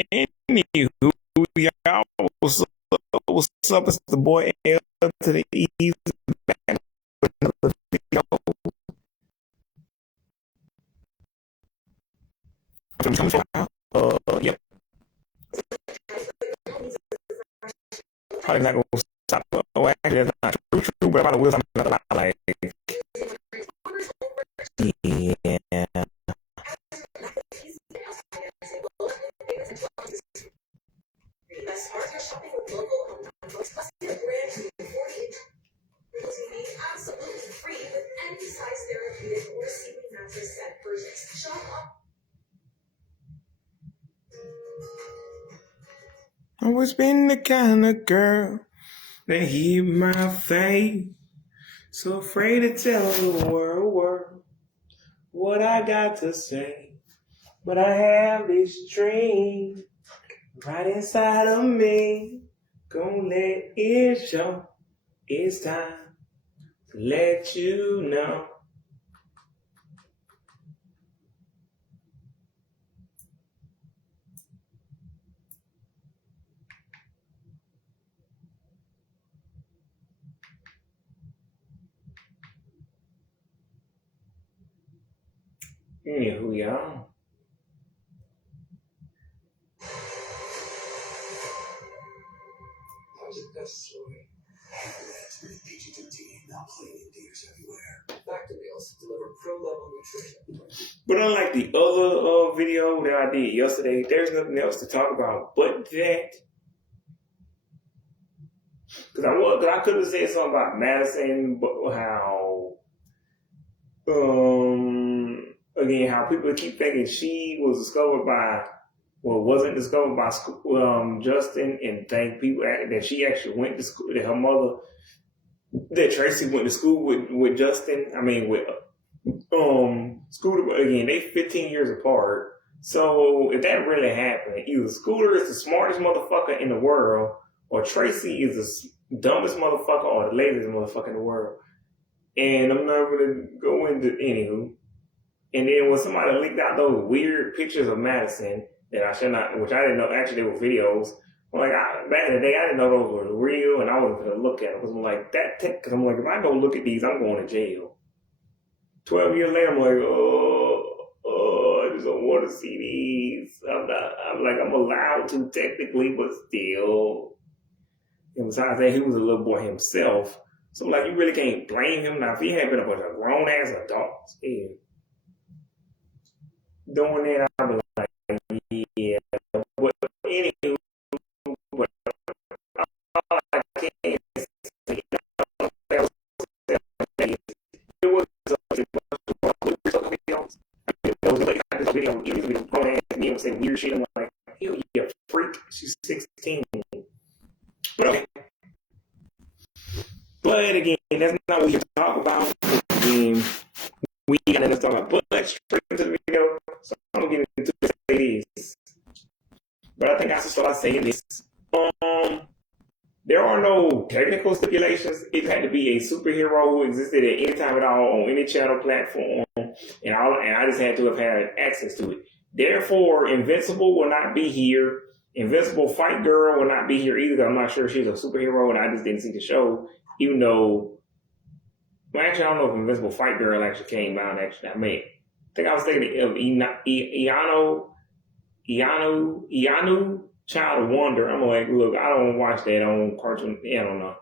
Anywho, y'all, what's up? It's the boy L to the E's back with another video. Yep. Probably not gonna stop. Oh, actually, that's not true, but I probably will stop another lot. Like, yeah. Always been the kind of girl that hid my face, so afraid to tell the world what I got to say. But I have this dream right inside of me, gonna let it show. It's time to let you know. Anywho, y'all. Necessary. Now playing in theaters everywhere. Factor meals deliver pro-level nutrition. But unlike the other video that I did yesterday, there's nothing else to talk about but that. Because I could have said something about Madison, but how, again, how people keep thinking she was discovered by, well, wasn't discovered by Justin, and think people that she actually went to school, that her mother, that Tracy went to school with Justin. I mean, with Scooter. Again, they 15 years apart. So if that really happened, either Scooter is the smartest motherfucker in the world, or Tracy is the dumbest motherfucker, or the laziest motherfucker in the world. And I'm not going to go into anywho. And then when somebody leaked out those weird pictures of Madison that I should not, which I didn't know, actually they were videos. Like, back in the day, I didn't know those were real, and I wasn't going to look at them. Because I'm like, because I'm like, if I go look at these, I'm going to jail. 12 years later, I'm like, I just don't want to see these. I'm allowed to technically, but still. And besides that, he was a little boy himself. So I'm like, you really can't blame him. Now, if he had been a bunch of grown-ass adults, doing that, I'd be like, yeah. But anywho, all I can say, it was this video, you know, grown ass me and say weird shit. I'm like, hell yeah, freak. She's 16. But okay. But again, that's not what we talk about. Again, we got nothing to talk about. But straight into the video. So I'm gonna get into this. But I think I should start saying this. There are no technical stipulations. It had to be a superhero who existed at any time at all on any channel platform, and I just had to have had access to it. Therefore, Invincible will not be here. Invincible Fight Girl will not be here either. I'm not sure she's a superhero, and I just didn't see the show. Even though, well, actually, I don't know if Invincible Fight Girl actually came out. Actually, I think I was thinking of Ianu. Child of Wonder. I'm like, look, I don't watch that on Cartoon. I don't know.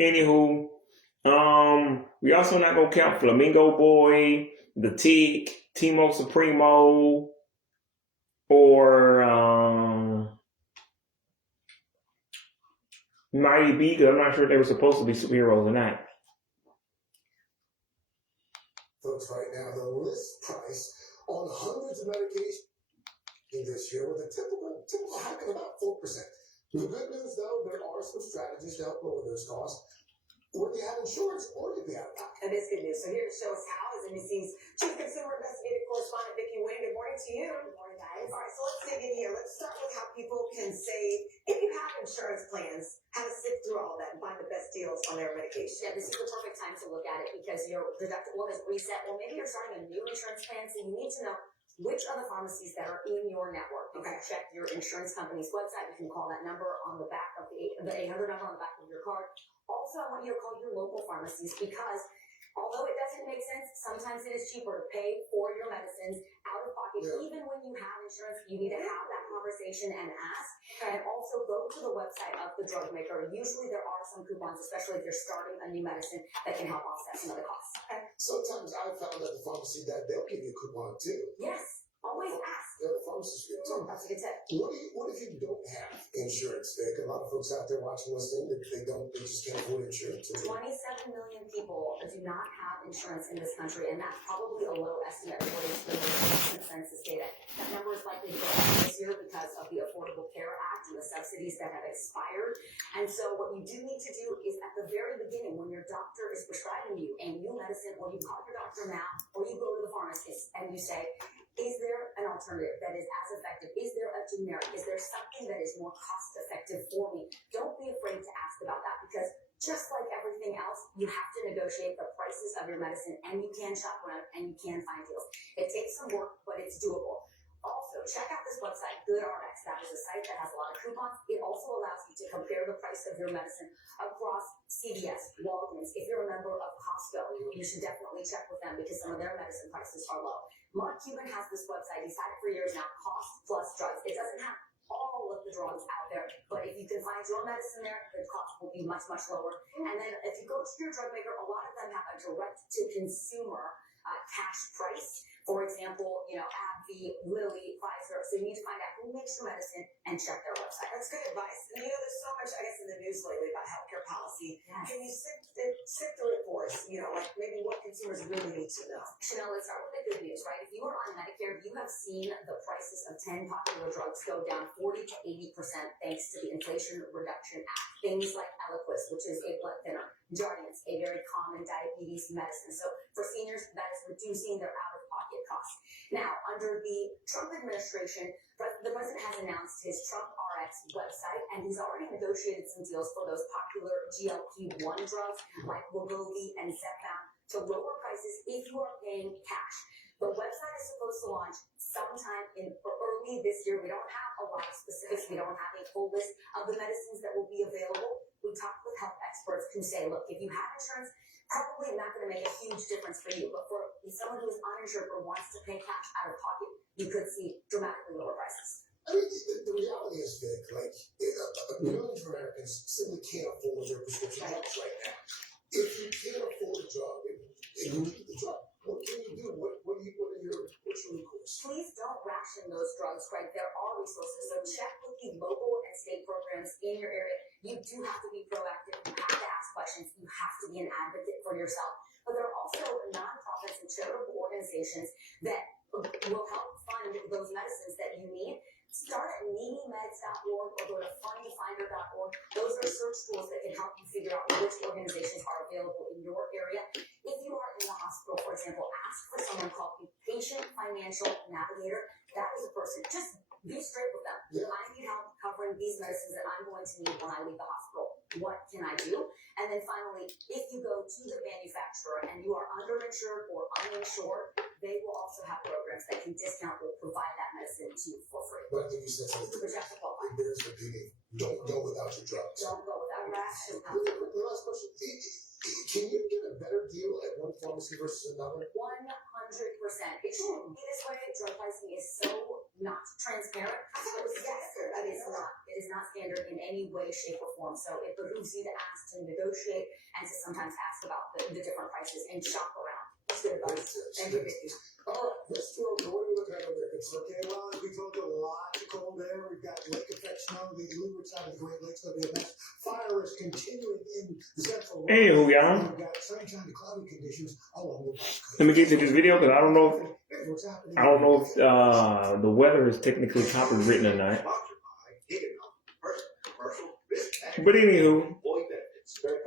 Anywho, we also not gonna count Flamingo Boy, the Tick, Timo Supremo, or Mighty B, because I'm not sure if they were supposed to be superheroes or not. Folks, right now, the list price on hundreds of medications this year with a typical hike of about 4%. The good news, though, there are some strategies to help lower those costs. whether you have insurance or you pay out of pocket. That is good news. So here to show us how is NBC's Chief Consumer Investigative Correspondent, Vicki Wynn. Good morning to you. Good morning, guys. All right, so let's dig in here. Let's start with how people can save. If you have insurance plans, how to sift through all that and find the best deals on their medication. Yeah, this is the perfect time to look at it because your deductible has reset. Well, maybe you're starting a new insurance plan, so you need to know which are the pharmacies that are in your network. You can check your insurance company's website. You can call that number on the back of the 800 number on the back of your card. Also, I want you to call your local pharmacies because although it doesn't make sense, sometimes it is cheaper to pay for your medicines out of pocket. Yeah. Even when you have insurance, you need to have that conversation and ask. And also go to the website of the drug maker. Usually there are some coupons, especially if you're starting a new medicine, that can help offset some of the costs. Sometimes I found at the pharmacy that they'll give you a coupon too. Yes, always ask. Yeah, the pharmacist will too. That's a good tip. What if you don't have insurance, Vic? A lot of folks out there watching listening, they just can't afford insurance. 27 million people do not have insurance in this country, and that's probably a low estimate according to the recent census data. That number is likely to go up this year because of the Affordable Care Act and the subsidies that have expired. And so what you do need to do is at the very beginning, when your doctor is prescribing you a new medicine, or you call your doctor now, or you go to the pharmacist and you say, is there an alternative that is as effective? Is there a generic? Is there something that is more cost effective for me? Don't be afraid to ask about that because just like everything else, you have to negotiate the prices of your medicine and you can shop around and you can find deals. It takes some work, but it's doable. Also, check out this website, GoodRx. That is a site that has a lot of coupons. It also allows you to compare the price of your medicine across CVS, Walgreens. If you're a member of Costco, you should definitely check with them because some of their medicine prices are low. Mark Cuban has this website. He's had it for years now, Cost Plus Drugs. It doesn't have all of the drugs out there, but if you can find your medicine there, the cost will be much, much lower. And then if you go to your drug maker, a lot of them have a direct-to-consumer cash price. For example, AbbVie, Lilly, Pfizer. So you need to find out who makes your medicine and check their website. That's good advice. And there's so much, I guess, in the news lately about healthcare policy. Yes. Can you sift through it for us? Like maybe what consumers really need to know. Chanel, let's start with the good news, right? If you are on Medicare, you have seen the prices of 10 popular drugs go down 40 to 80% thanks to the Inflation Reduction Act. Things like Eliquis, which is a blood thinner, Jardiance, a very common diabetes medicine. So for seniors, that is reducing their out-of-pocket costs. Now, under the Trump administration, the president has announced his Trump RX website, and he's already negotiated some deals for those popular GLP-1 drugs like Wegovy and Zepbound to lower prices if you are paying cash. The website is supposed to launch sometime early this year. We don't have a lot of specifics. We don't have a full list of the medicines that will be available. We talked with health experts who say, look, if you have insurance, probably not going to make a huge difference for you. But for someone who is uninsured or wants to pay cash out of pocket, you could see dramatically lower prices. I mean, the reality is, Vic, millions of Americans simply can't afford their prescription drugs right now. If you can't afford a drug and you need the drug, what can you do? What's your recourse? Please don't ration those drugs, Greg. There are resources. So check with the local and state programs in your area. You do have to be proactive. You have to ask questions. You have to be an advocate for yourself. But there are also nonprofits and charitable organizations that will help fund those medicines that you need. Start at needymeds.org or go to fundfinder.org. Those are search tools that can help you figure out which organizations are available in your area. If you are in the hospital, for example, ask for someone called the Patient Financial Navigator. That is a person. Just be straight with them. Yeah. I need help covering these medicines that I'm going to need when I leave the hospital. What can I do? And then finally, if you go to the manufacturer and you are underinsured or uninsured, they will also have programs that can discount or provide that medicine to you for free. But I think you said something. To protect the qualified. There's repeating. Don't go without your drugs. Don't go without ration. Really quick, last question. Can you get a better deal at one pharmacy versus another? 100%. It shouldn't be this way. Drug pricing is so not transparent. I thought it was standard. It is not. It is not standard in any way, shape, or form. So it behooves you to ask, to negotiate, and to sometimes ask about the different prices and shop around. That's good advice. Thank you, Vicki. All right, let's throw. What are you looking at over there? Okay, well, as we told you, lots of cold air. We've got lake effect snow. The leeward side of the Great Lakes will be a mess. Fire is continuing in the central. Anywho, y'all. We've got sunshine to cloudy conditions along the coast. Let me get to this video because I don't know if Here's what's happening. the weather is technically copyrighted or not. But anywho,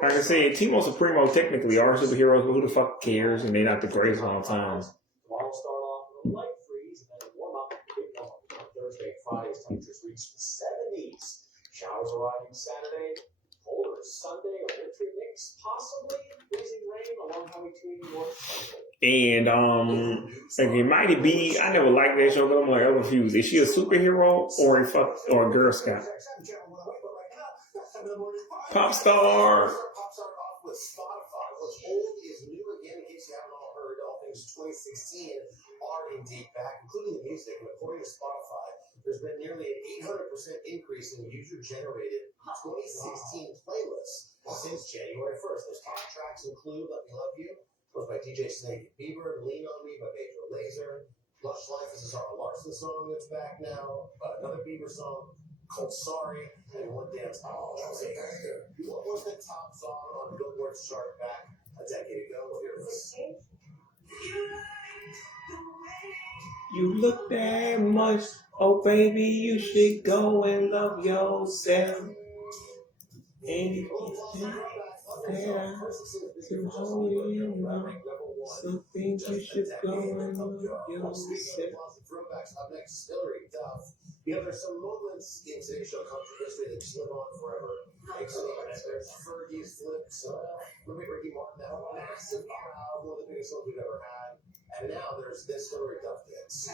Like I said, Timo Supremo technically are superheroes, but who the fuck cares? And they're not the greatest of all time. Tomorrow start off with a light freeze and then warm up. Big warm up on Thursday and Friday's temperatures reach the 70s. Showers arriving Saturday. Colder Sunday, a wintry mix, possibly freezing rain along Highway 2 New York Sunday. And like Mighty B, I never liked that show, but I'm like, I'm confused. Is she a superhero or a Girl Scout? Pop star. Pop star off with Spotify. What's old is new again. In case you haven't all heard, all things 2016 are indeed back, including the music. And according to Spotify, there's been nearly an 800% increase in user-generated 2016 playlists since January 1st. Those top tracks include "Let Me Love You," was by DJ Snake and Bieber, "Lean on Me" by Major Lazer, "Lush Life" is a Zara Larson song that's back now, another Bieber song called "Sorry," and "One Dance." Oh, that was a banger. What was the top song on Billboard's chart back a decade ago? Here it is. You look that much, oh baby, you should go and love yourself. And you can to hold you, some things you should go and love yourself. Throwbacks up next, Hillary Duff. You know, there's some moments in today's show country history that just live on forever. There's Fergie's Flips. Remember Ricky Martin, that massive crowd, one of the biggest songs we've ever had. And now there's this Hillary Duff dance.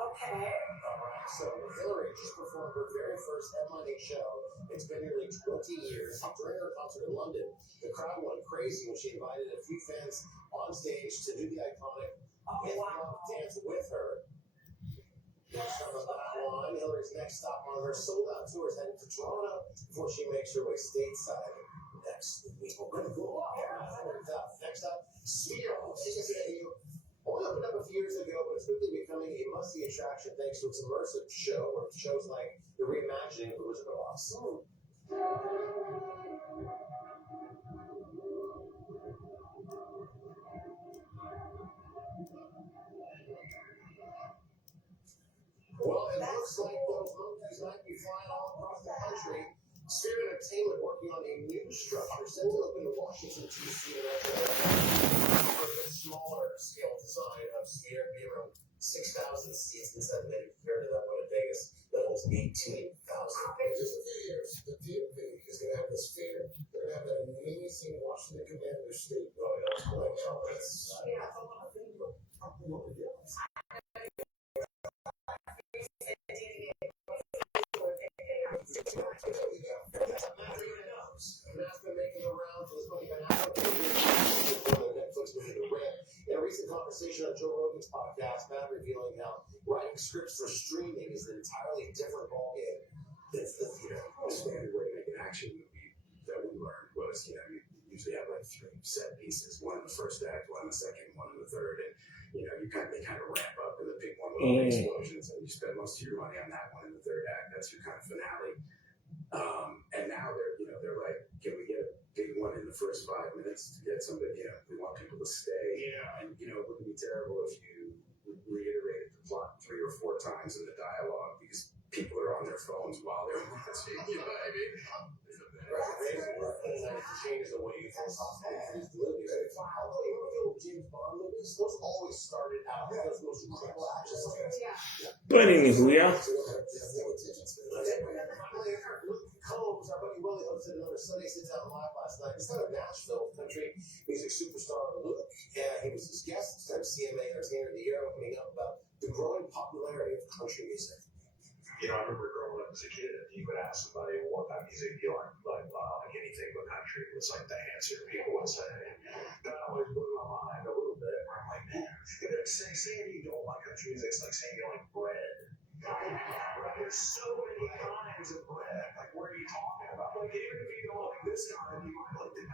Okay. Alright, so Hillary just performed her very first headlining show. It's been nearly 20 years. During her concert in London, the crowd went crazy when she invited a few fans on stage to do the iconic With Love dance with her. Next up on that line, Hillary's next stop on her sold-out tour is heading to Toronto before she makes her way stateside next week. We're going to go up. Next up, Sphere. Only opened up a few years ago, but it's quickly becoming a must-see attraction thanks to its immersive show, or shows like the reimagining of The Wizard of Oz. Well, it looks like those monkeys might be flying all across the country. Sphere Entertainment working on a new structure set to open in Washington, D.C. For the smaller scale design of Sphere, be around 6,000 seats instead of maybe compared to that one in Vegas that holds 18,000. In just a few years, the DMV is going to have this Sphere. They're going to have that amazing Washington Commander State. Oh, yeah, that's cool. Yeah, a lot of things. That's been making the rounds. It's going to be Netflix movie The Ram. In a recent conversation on Joe Rogan's podcast, Matt revealing how writing scripts for streaming is an entirely different ballgame than the theater. The standard way to make an action movie that we learned was, you usually have like 3 set pieces, one in the first act, one in the second, one in the third, and they kind of ramp up and the big one with all the explosions, and you spend most of your money on that one in the third act. That's your kind of finale. And now they're like, can we get a big one in the first 5 minutes to get somebody? We want people to stay. Yeah. And it wouldn't be terrible if you reiterated the plot 3 or 4 times in the dialogue because people are on their phones while they're watching. You know what I mean? Change the way you philosophical movies. Although you ever feel James Bond movies, those always started out as those most incredible action scenes. But anywho, yeah. Combs, our buddy Willie hosted another Sunday Sit Down Live last night. Instead of Nashville country music superstar Luke, he was his guest. This time CMA Entertainer of the Year, opening up about the growing popularity of country music. I remember growing up as a kid, and you would ask somebody, what kind of music do you like? Like anything but country was like the answer people would say. That always blew my mind a little bit. I'm like, man, saying you don't like country music, it's like saying you like bread. There's so many kinds of bread. Like, what are you talking about? Like, even if you don't like this kind, you might like the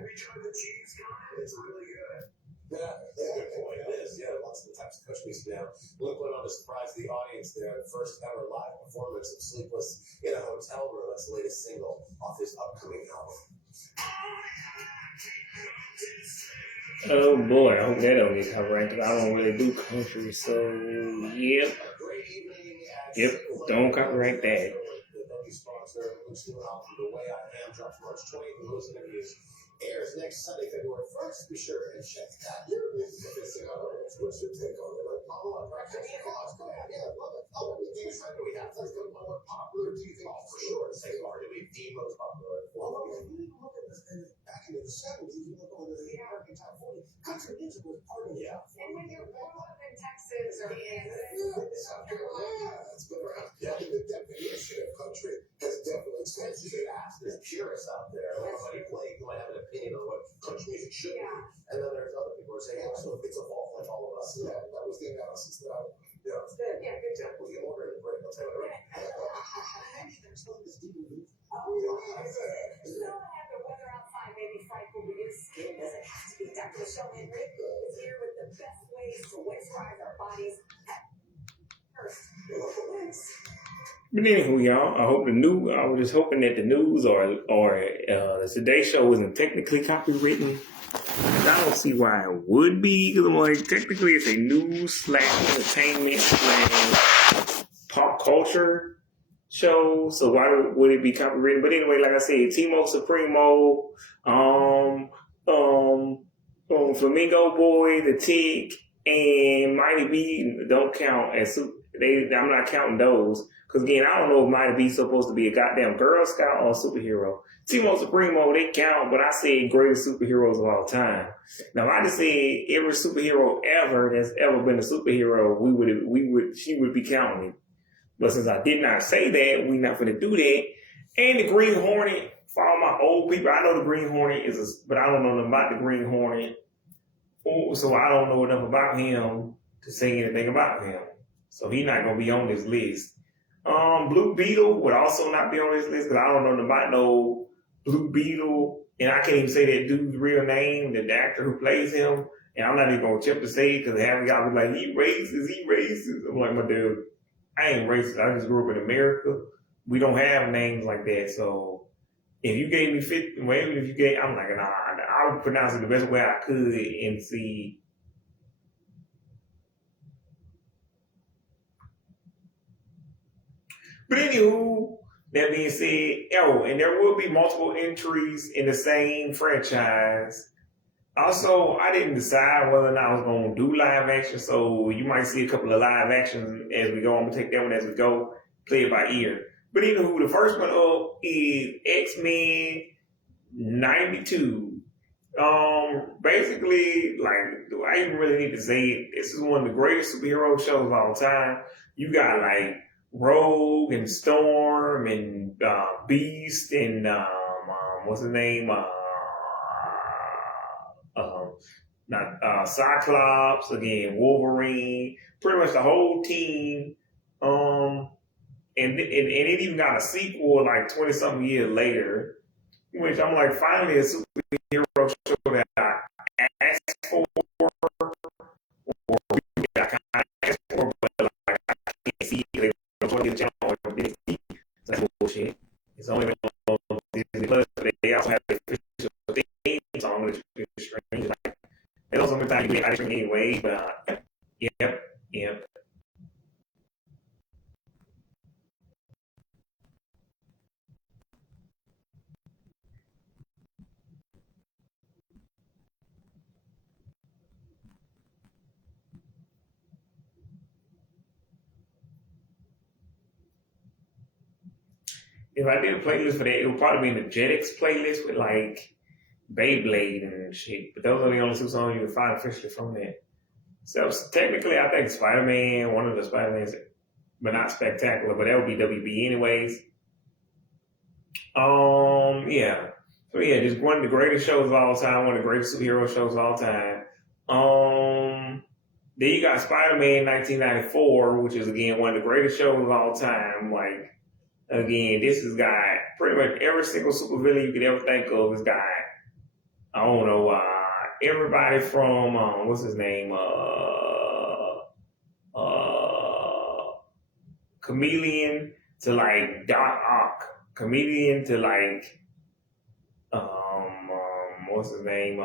Return the cheese kind. It's really good. That's a good point. It is, yeah. Lots of the types of coach music now. Luke went on to surprise the audience there. The first ever live performance of Sleepless in a Hotel Room. That's the latest single off his upcoming album. Oh boy, I hope that don't get copyrighted because I don't really do country, so yep. Great evening at Yep, Sleepless don't in a copyright Hotel that. Room. The venue sponsor, Luke's new album, The Way I Am, drops March 20th, and those interviews airs next Sunday, February 1st. Be sure and check that. What's your take on it? Like, Come on, yeah, love it. Oh, do you think we have to go more popular? Do you think? Oh, for sure. It's like arguably the most popular. Well, if you even look at this, back into the 70s, you look over the American Top 40, country music was part of the top 40. And when you're born up in Texas or Kansas, South Carolina, it's been around. Yeah, the definition of country has definitely changed. You should ask. There's purists out there, like Buddy Blake, who might have an opinion on what country music should be. And then there's other people who are saying, so it's evolved like all of us. Yeah, that was the analysis that I wanted. Yeah. good. Yeah, good job. We can order it in break. I'll tell you what. Maybe there's something that's deeper than You don't have the weather outside may be frightful, but your skin doesn't have to be. Dr. Michelle Henry is here with the best ways to moisturize our bodies at first. But anywho, y'all, I was just hoping that the news or the Today Show wasn't technically copywritten. I don't see why it would be, because I'm like, technically it's a news / entertainment / pop culture show, so why would it be copywritten? But anyway, like I said, Timo Supremo, Flamingo Boy, The Tick, and Mighty B don't count as I'm not counting those. Because again, I don't know if Mighty B's supposed to be a goddamn Girl Scout or a superhero. Timo Supremo, they count, but I said greatest superheroes of all time. Now, if I just said every superhero ever that's ever been a superhero, she would be counting. But since I did not say that, we're not going to do that. And the Green Hornet, for all my old people, I know the Green Hornet but I don't know nothing about the Green Hornet. So I don't know enough about him to say anything about him. So he's not going to be on this list. Blue Beetle would also not be on this list because I don't know nothing about no Blue Beetle. And I can't even say that dude's real name, the actor who plays him. And I'm not even going to attempt to say it because half of y'all be like, he racist. I'm like, my dude, I ain't racist. I just grew up in America. We don't have names like that. So if you gave me 50, well, even if you gave, I'm like, nah, I would pronounce it the best way I could and see. But anywho, that being said, and there will be multiple entries in the same franchise. Also, I didn't decide whether or not I was going to do live action, so you might see a couple of live actions as we go. I'm going to take that one as we go, play it by ear. But anywho, the first one up is X-Men 92. Basically, like, do I even really need to say it? This is one of the greatest superhero shows of all time. You got, like, Rogue and Storm and Beast and what's his name? Cyclops, again, Wolverine, pretty much the whole team. And it even got a sequel like 20 something years later, which I'm like, finally a superhero show that I asked for, or I kind of asked for, but like I can't see it. They don't get channel on Disney. So that's bullshit. It's only been on Disney Plus, but they also have the official theme song, which is strange. Like, they don't sometimes you get ice cream anyway, but yep. If I did a playlist for that, it would probably be in the Jetix playlist with like Beyblade and shit. But those are the only two songs you can find officially from that. So technically, I think Spider-Man, one of the Spider-Mans, but not spectacular. But that would be WB anyways. Yeah. So yeah, just one of the greatest shows of all time, one of the greatest superhero shows of all time. Then you got Spider-Man 1994, which is again one of the greatest shows of all time. Like, again, this has got pretty much every single supervillain you could ever think of. Has got, I don't know, everybody from what's his name? Chameleon to like Doc Ock, Chameleon to like what's his name?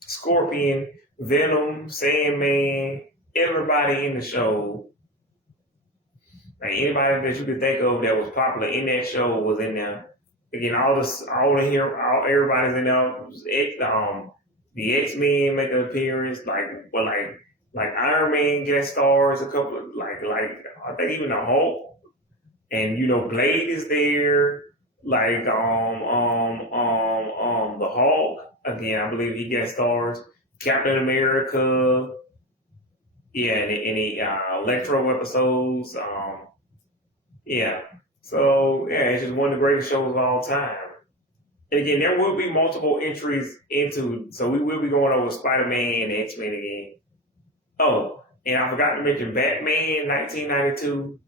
Scorpion, Venom, Sandman, everybody in the show. Like anybody that you could think of that was popular in that show was in there. Again, everybody's in there. The X-Men make an appearance, like Iron Man guest stars, a couple of like I think even the Hulk, and Blade is there. Like the Hulk again, I believe he guest stars. Captain America, yeah, and the Electro episodes. Yeah. So, yeah, it's just one of the greatest shows of all time. And again, there will be multiple entries so we will be going over Spider-Man and X-Men again. Oh, and I forgot to mention Batman 1992.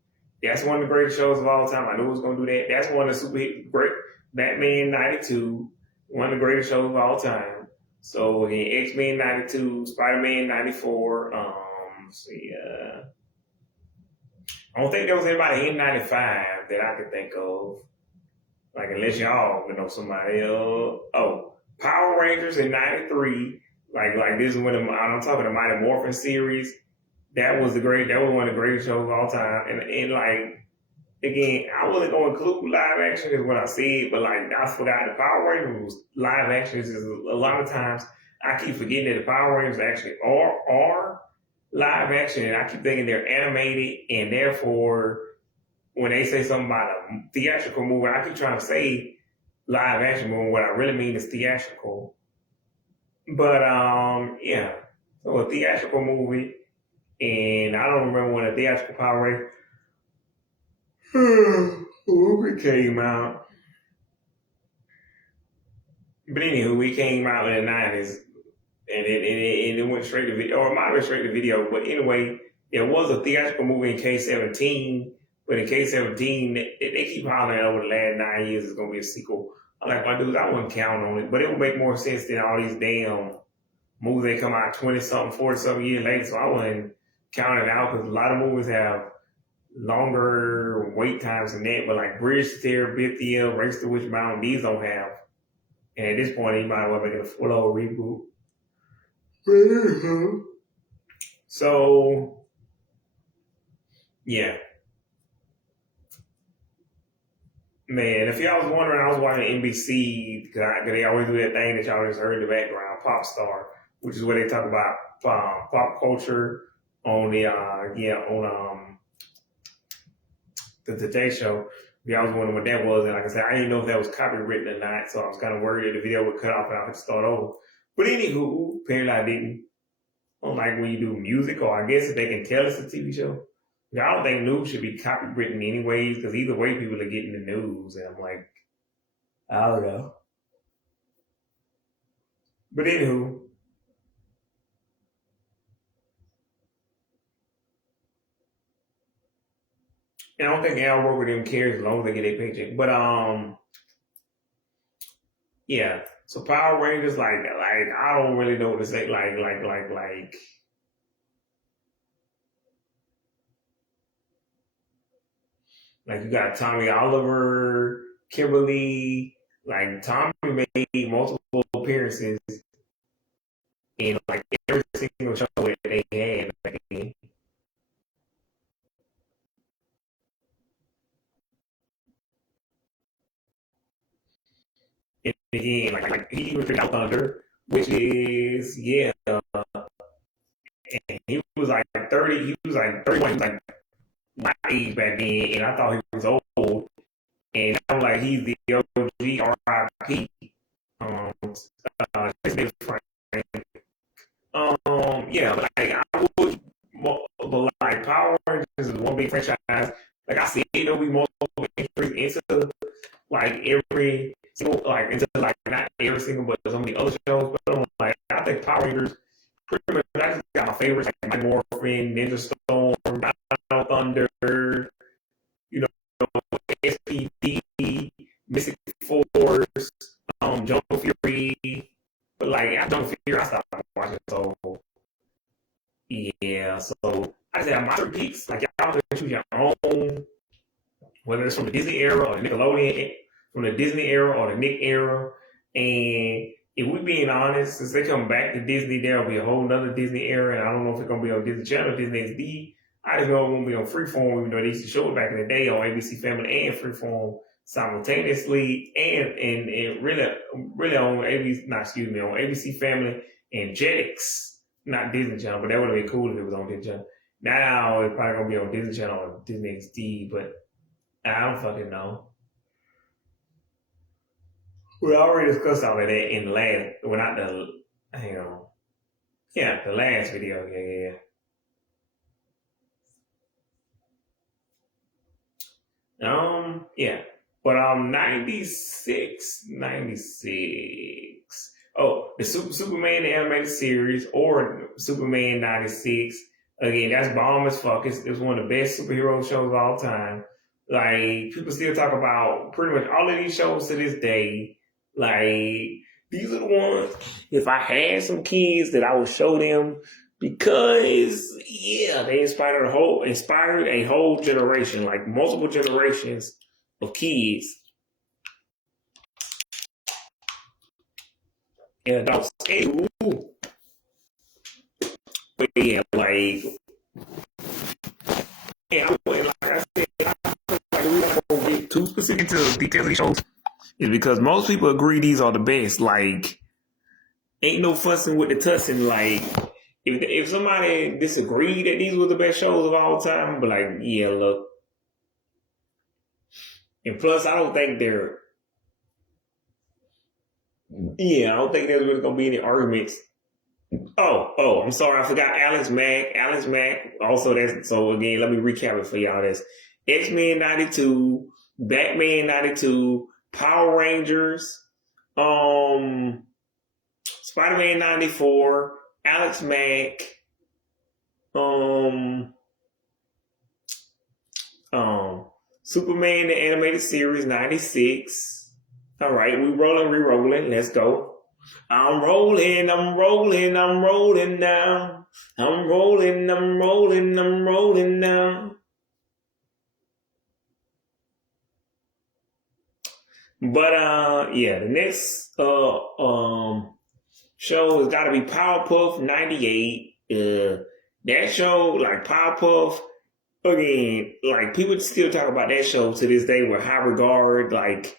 That's one of the greatest shows of all time. I knew I was going to do that. That's one of the great Batman 92, one of the greatest shows of all time. So, again, X-Men 92, Spider-Man 94, let's see, I don't think there was anybody in 95 that I could think of. Like, unless y'all somebody else. Oh, Power Rangers in 93. Like this is when I'm talking the Mighty Morphin series. That was one of the greatest shows of all time. And like, again, I wasn't going to include live action is what I said, but like, I forgot the Power Rangers was live action. Is a lot of times I keep forgetting that the Power Rangers actually are live action, and I keep thinking they're animated, and therefore, when they say something about a theatrical movie, I keep trying to say live action movie. What I really mean is theatrical. But yeah, so a theatrical movie, and I don't remember when a theatrical Power Ranger movie came out. But anywho, it came out in the 90s. And it went straight to video, or it might have went straight to video. But anyway, there was a theatrical movie in K-17, but in K-17, they keep hollering over the last 9 years it's going to be a sequel. I'm like, my dudes, I wouldn't count on it. But it would make more sense than all these damn movies that come out 20-something, 40-something years later. So I wouldn't count it out because a lot of movies have longer wait times than that. But like Bridge to Terabithia, Race to Witch Mountain, these don't have. And at this point, you might as well make it a full-on reboot. So, yeah. Man, if y'all was wondering, I was watching NBC because they always do that thing that y'all just heard in the background, Pop Star, which is where they talk about pop culture on the Today Show. If y'all was wondering what that was, and like I said, I didn't know if that was copywritten or not, so I was kind of worried that the video would cut off and I had to start over. But anywho, apparently I didn't. I don't like when you do music, or I guess if they can tell it's a TV show. I don't think news should be copywritten anyways, because either way people are getting the news, and I'm like, I don't know. But anywho, and I don't think Al Roker them cares as long as they get their paycheck. But yeah. So Power Rangers, like I don't really know what to say. Like you got Tommy Oliver, Kimberly. Like Tommy made multiple appearances in like every single show that they had back then. And again, like he was Out Thunder, which is and he was like 30. He was like 31. He was like my age back then, and I thought he was old. And I'm like, he's the OG R.I.P. His name is Frank. Yeah, but like I would, but like Power Rangers is one big franchise. Like I said, there'll be multiple entries into like every single, like into like not every single, but some of the other shows. But I'm like, I think Power Rangers pretty much. I just got my favorites like Mighty Morphin, Ninja Storm, Out Thunder, SPD, Mystic Force, Jungle Fury, own, whether it's from the Disney era or the Nickelodeon, from the Disney era or the Nick era. And if we're being honest, since they come back to Disney, there'll be a whole nother Disney era. And I don't know if it's going to be on Disney Channel, Disney XD. I just know it won't be on Freeform, even though they used to show it back in the day on ABC Family and Freeform simultaneously, and really on ABC Family and Jetix, not Disney Channel, but that would have been cool if it was on Disney Channel. Now it's probably gonna be on Disney Channel or Disney XD, but I don't fucking know. We already discussed all of that in the last, well, not the, hang on. Yeah, the last video, yeah. Yeah. But 96. Oh, the Superman the animated series or Superman 96. Again, that's bomb as fuck. It's one of the best superhero shows of all time. Like, people still talk about pretty much all of these shows to this day. Like, these are the ones, if I had some kids, that I would show them, because, yeah, they inspired a whole generation, like multiple generations of kids and adults. But yeah, like I said, we're not gonna get too specific to the details of these shows, is because most people agree these are the best. Like, ain't no fussing with the tussing. Like, if somebody disagreed that these were the best shows of all time, but like, yeah, look. And plus, I don't think there's really gonna be any arguments. Oh, I'm sorry, I forgot Alex Mack. Also, so again, let me recap it for y'all. That's X-Men 92, Batman 92, Power Rangers, Spider-Man 94, Alex Mack, Superman the animated series 96. All right, we re-rolling. Let's go. I'm rolling now. I'm rolling now. But yeah, the next show has got to be Powerpuff 98. That show, like Powerpuff, again, like people still talk about that show to this day with high regard. Like,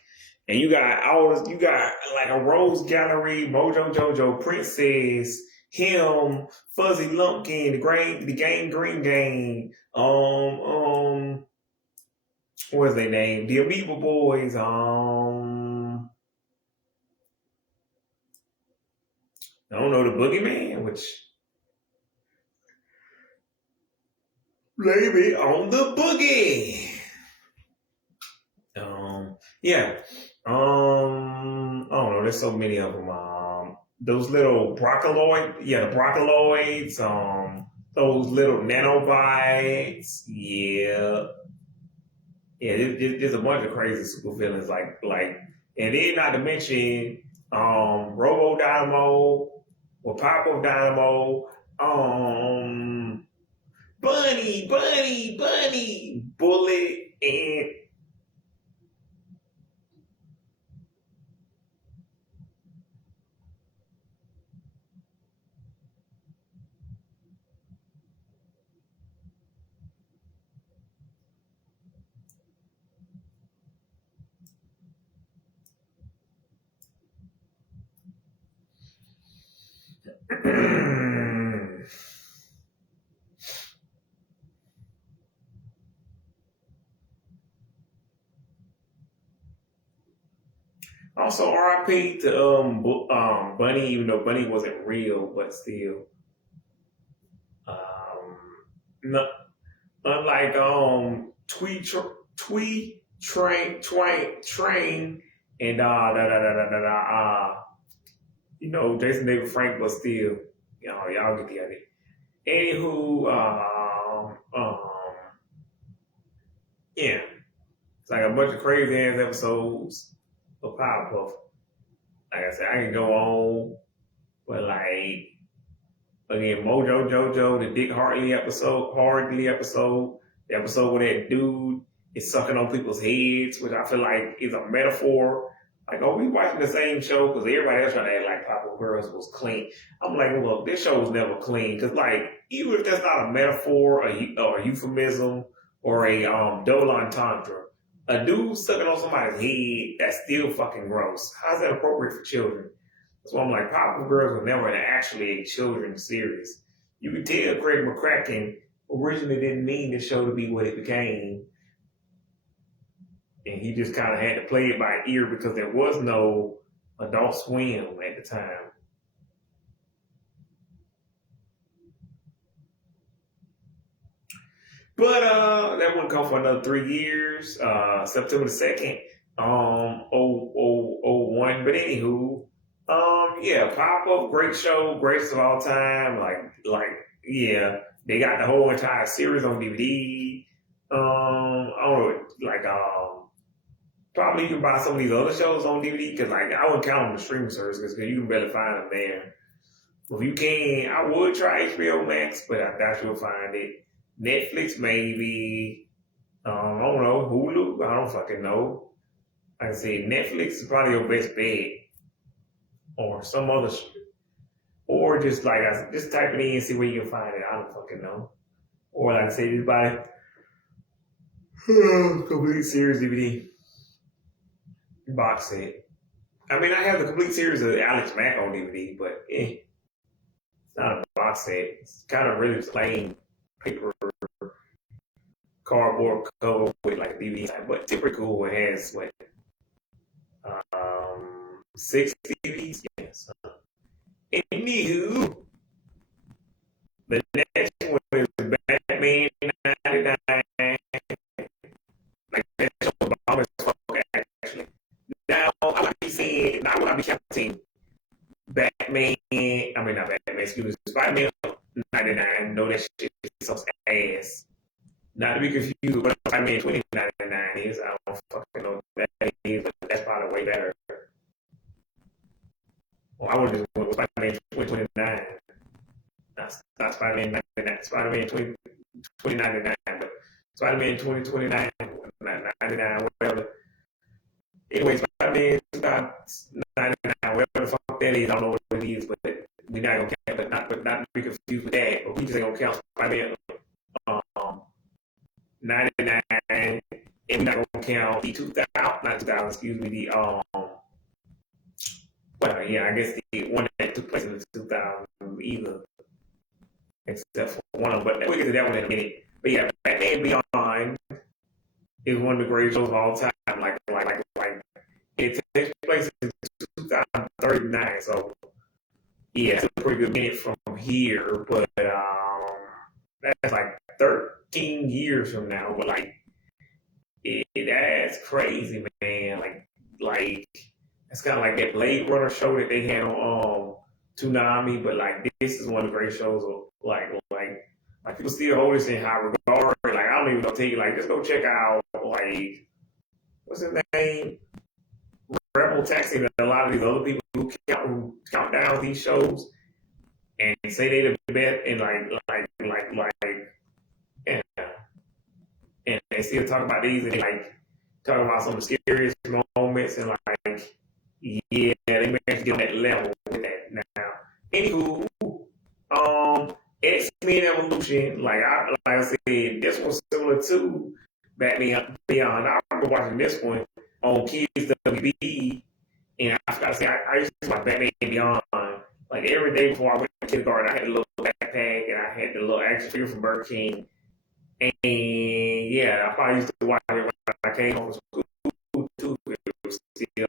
and you got like a Rose Gallery, Mojo Jojo, Princess, him, Fuzzy Lumpkin, the Green Gang, what's their name? The Amoeba Boys, I don't know, the Boogeyman, which blame it on the boogie. Yeah. I don't know, there's so many of them. Those little broccoloids, the broccoloids, those little nanobites, there's a bunch of crazy super villains, like, and then not to mention, Robo Dynamo, or Powerpuff Dynamo, Bunny, Bullet, and also RIP to Bunny, even though Bunny wasn't real, but still. No, unlike Twee Train and Jason David Frank, but still, y'all get the idea. Anywho, it's like a bunch of crazy ass episodes of Powerpuff. Like I said, I can go on, but like, again, Mojo Jojo, the Dick Hartley episode, The episode where that dude is sucking on people's heads, which I feel like is a metaphor. Like, oh, we watching the same show because everybody else trying to act like Papa Girls was clean. I'm like, look, this show was never clean. Because, like, even if that's not a metaphor, or a euphemism, or a double entendre, a dude sucking on somebody's head, that's still fucking gross. How's that appropriate for children? So I'm like, Papa Girls was never actually a children's series. You could tell Craig McCracken originally didn't mean the show to be what it became. And he just kind of had to play it by ear because there was no Adult Swim at the time. But that wouldn't come for another 3 years. September the 2nd, 01. But anywho, yeah, Pop-Up, great show, greatest of all time. Yeah, they got the whole entire series on DVD. I don't know, probably you can buy some of these other shows on DVD because, like, I wouldn't count them on the streaming services because you can barely find them there. If you can, I would try HBO Max, but I doubt you'll find it. Netflix, maybe. I don't know. Hulu, I don't fucking know. Like I said, Netflix is probably your best bet. Or some other shit. Or just just type it in and see where you can find it. I don't fucking know. Or like I said, just buy complete series DVD box set. I mean, I have the complete series of Alex Mack on DVD, but it's not a box set. It's kind of really plain paper cardboard cover with like DVD, but it's pretty cool. It has 6 DVDs. Yes. Anywho, the next one is Batman 99. Like that show was bomb as fuck, actually. Now I would be saying, now I would be counting Batman. I mean, not Batman. Excuse me, Spider-Man 99. No, that shit is so ass. Not to be confused with what Spider-Man 2099 is. I don't fucking know what that is, but that's probably way better. Well, I would just go with Spider-Man 2029. Not Spider-Man 99. Spider-Man 2099, but Spider-Man 2029, 99, whatever. Anyway, Spider-Man 2099, whatever the fuck that is, I don't know what it is, but we're not gonna count, but not to be confused with that. But we just ain't gonna count Spider-Man 99, and we're not gonna count the 2000, not 2000, excuse me, the well, yeah, I guess the one that took place in the 2000 either, except for one of them. But we'll get to that one in a minute. But yeah, Batman Beyond is one of the greatest shows of all time. Like it takes place in 2039. So yeah, it's a pretty good minute from here. But that's like 13 years from now. But like, that's crazy, man. Like. It's kind of like that Blade Runner show that they had on Toonami, but like this is one of the great shows. Like people still hold this in high regard. Like I don't even know, tell you, like just go check out like what's his name, Rebel Taxi, and a lot of these other people who count down these shows and say they the best, and and they still talk about these and they like talking about some of the scariest moments and like. Yeah, they may have to get on that level with that now. Anywho, X-Men Evolution, like I said, this was similar to Batman Beyond. I remember watching this one on Kids WB, and I forgot to say, I used to watch Batman Beyond. Like every day before I went to kindergarten, I had a little backpack and I had the little action figure from Burger King. And yeah, I probably used to watch it when I came home from school too. It was still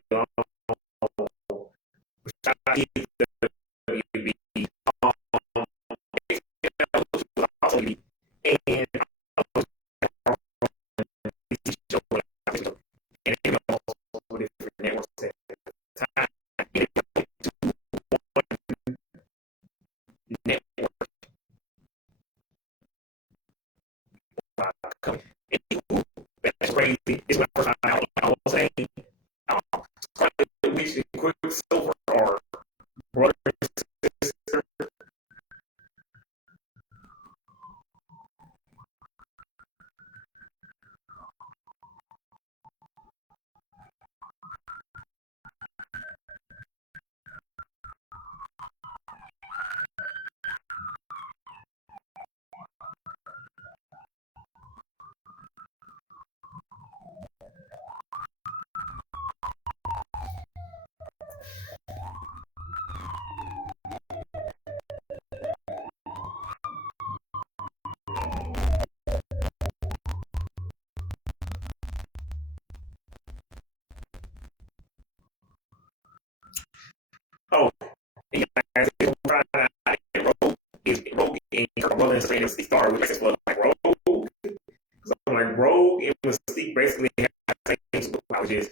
that's crazy. It's my first time out. I was saying, Quicksilver or brother and sister. Mystique started with like Rogue. So like Rogue and Mystique basically have the same superpowers. Just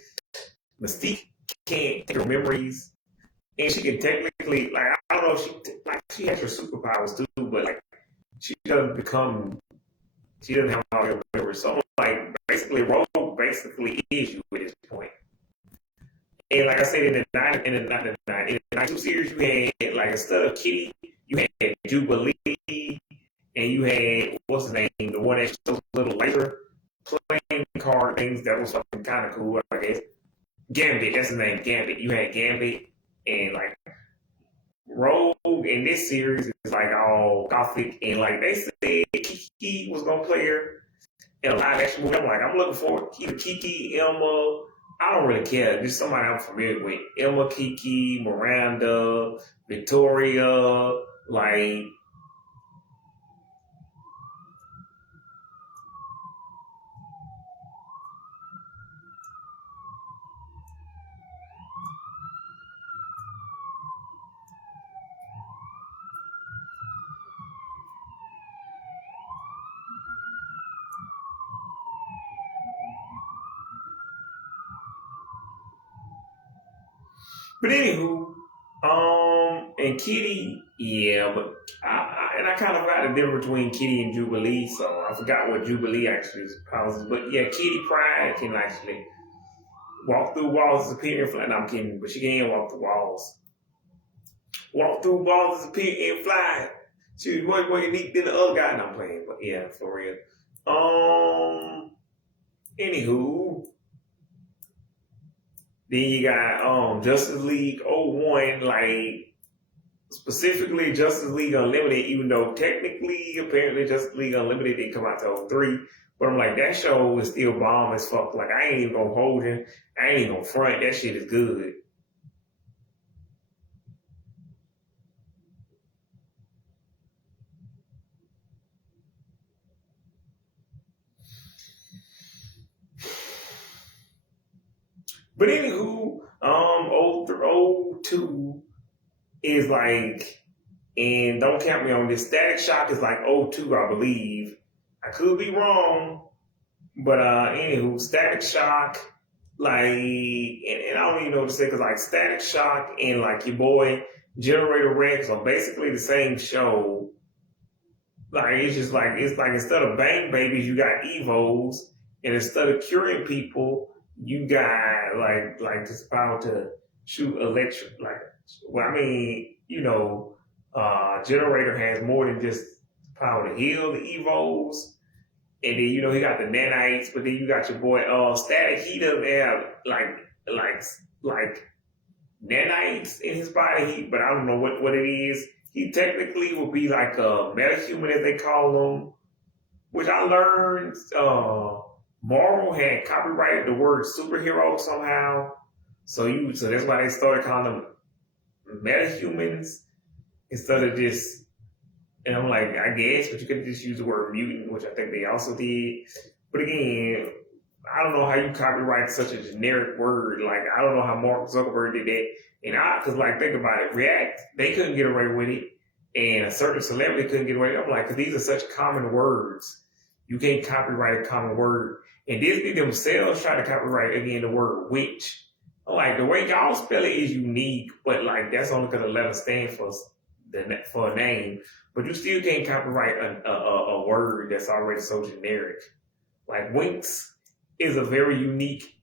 Mystique can't take her memories, and she can technically like I don't know if she has her superpowers too, but like she doesn't have all her memories. So like basically Rogue basically is you at this point. And like I said, in the 92 series, you had like instead of Kitty, you had Jubilee, and you had what's his name, the one that shows little laser playing card things. That was something kind of cool, I guess. Gambit, that's his name, Gambit. You had Gambit, and like Rogue in this series is like all gothic, and like they said Kiki was gonna play her in a live action movie. I'm looking forward to Kiki, Elma. I don't really care. Just somebody I'm familiar with. Elma, Kiki, Miranda, Victoria, like. But anywho, and Kitty, yeah, but I kind of got the difference between Kitty and Jubilee, so I forgot what Jubilee actually causes. But yeah, Kitty Pryde can actually walk through walls, disappear and fly. No, I'm kidding, but she can walk through walls. Walk through walls, disappear and fly. She was more unique than the other guy. No, I'm playing, but yeah, for real. Anywho. Then you got Justice League 01, like specifically Justice League Unlimited, even though technically, apparently Justice League Unlimited didn't come out to 03. But I'm like, that show is still bomb as fuck. Like, I ain't even gonna hold him. I ain't even gonna front. That shit is good. But anywho, 02 is like, and don't count me on this, Static Shock is like 02, I believe. I could be wrong, but anywho, Static Shock, like, and I don't even know what to say, because like Static Shock and like your boy Generator Rex are basically the same show. Like, it's like instead of Bang Babies, you got Evos, and instead of curing people, you got like this power to shoot electric. Like, well, I mean, you know, Generator has more than just power to heal the Evos, and then you know he got the nanites, but then you got your boy Static. He doesn't have like nanites in his body, but I don't know what it is. He technically would be like a metahuman, as they call them, which I learned. Marvel had copyrighted the word superhero somehow, so that's why they started calling them metahumans instead of just. And I'm like, I guess, but you could just use the word mutant, which I think they also did. But again, I don't know how you copyright such a generic word. Like, I don't know how Mark Zuckerberg did that. And because like, think about it, React, they couldn't get away with it, and a certain celebrity couldn't get away with it. I'm like, because these are such common words, you can't copyright a common word. And Disney themselves try to copyright again the word witch. I'm like, the way y'all spell it is unique, but like that's only because the letter stands for a name. But you still can't copyright a word that's already so generic. Like Winx is a very unique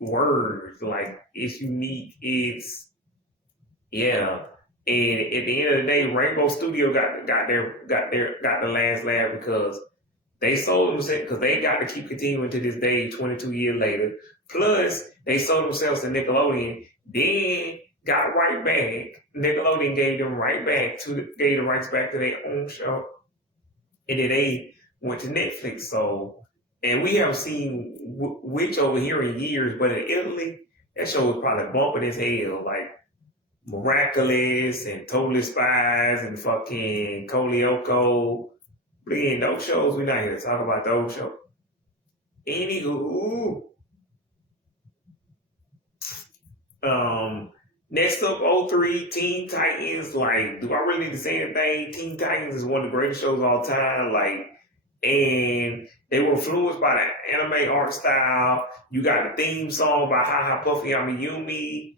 word. Like, it's unique. It's, yeah. And at the end of the day, Rainbow Studio got the last laugh because they sold themselves, because they got to keep continuing to this day, 22 years later. Plus, they sold themselves to Nickelodeon, then got right back. Nickelodeon gave the rights back to their own show, and then they went to Netflix. So, and we haven't seen Witch over here in years, but in Italy, that show was probably bumping as hell, like Miraculous and Totally Spies and fucking Coleoco. But again, those shows, we're not here to talk about those shows. Anywho, Next up, 03, Teen Titans. Like, do I really need to say anything? Teen Titans is one of the greatest shows of all time. Like, and they were influenced by the anime art style. You got the theme song by Haha Puffy Amiyumi.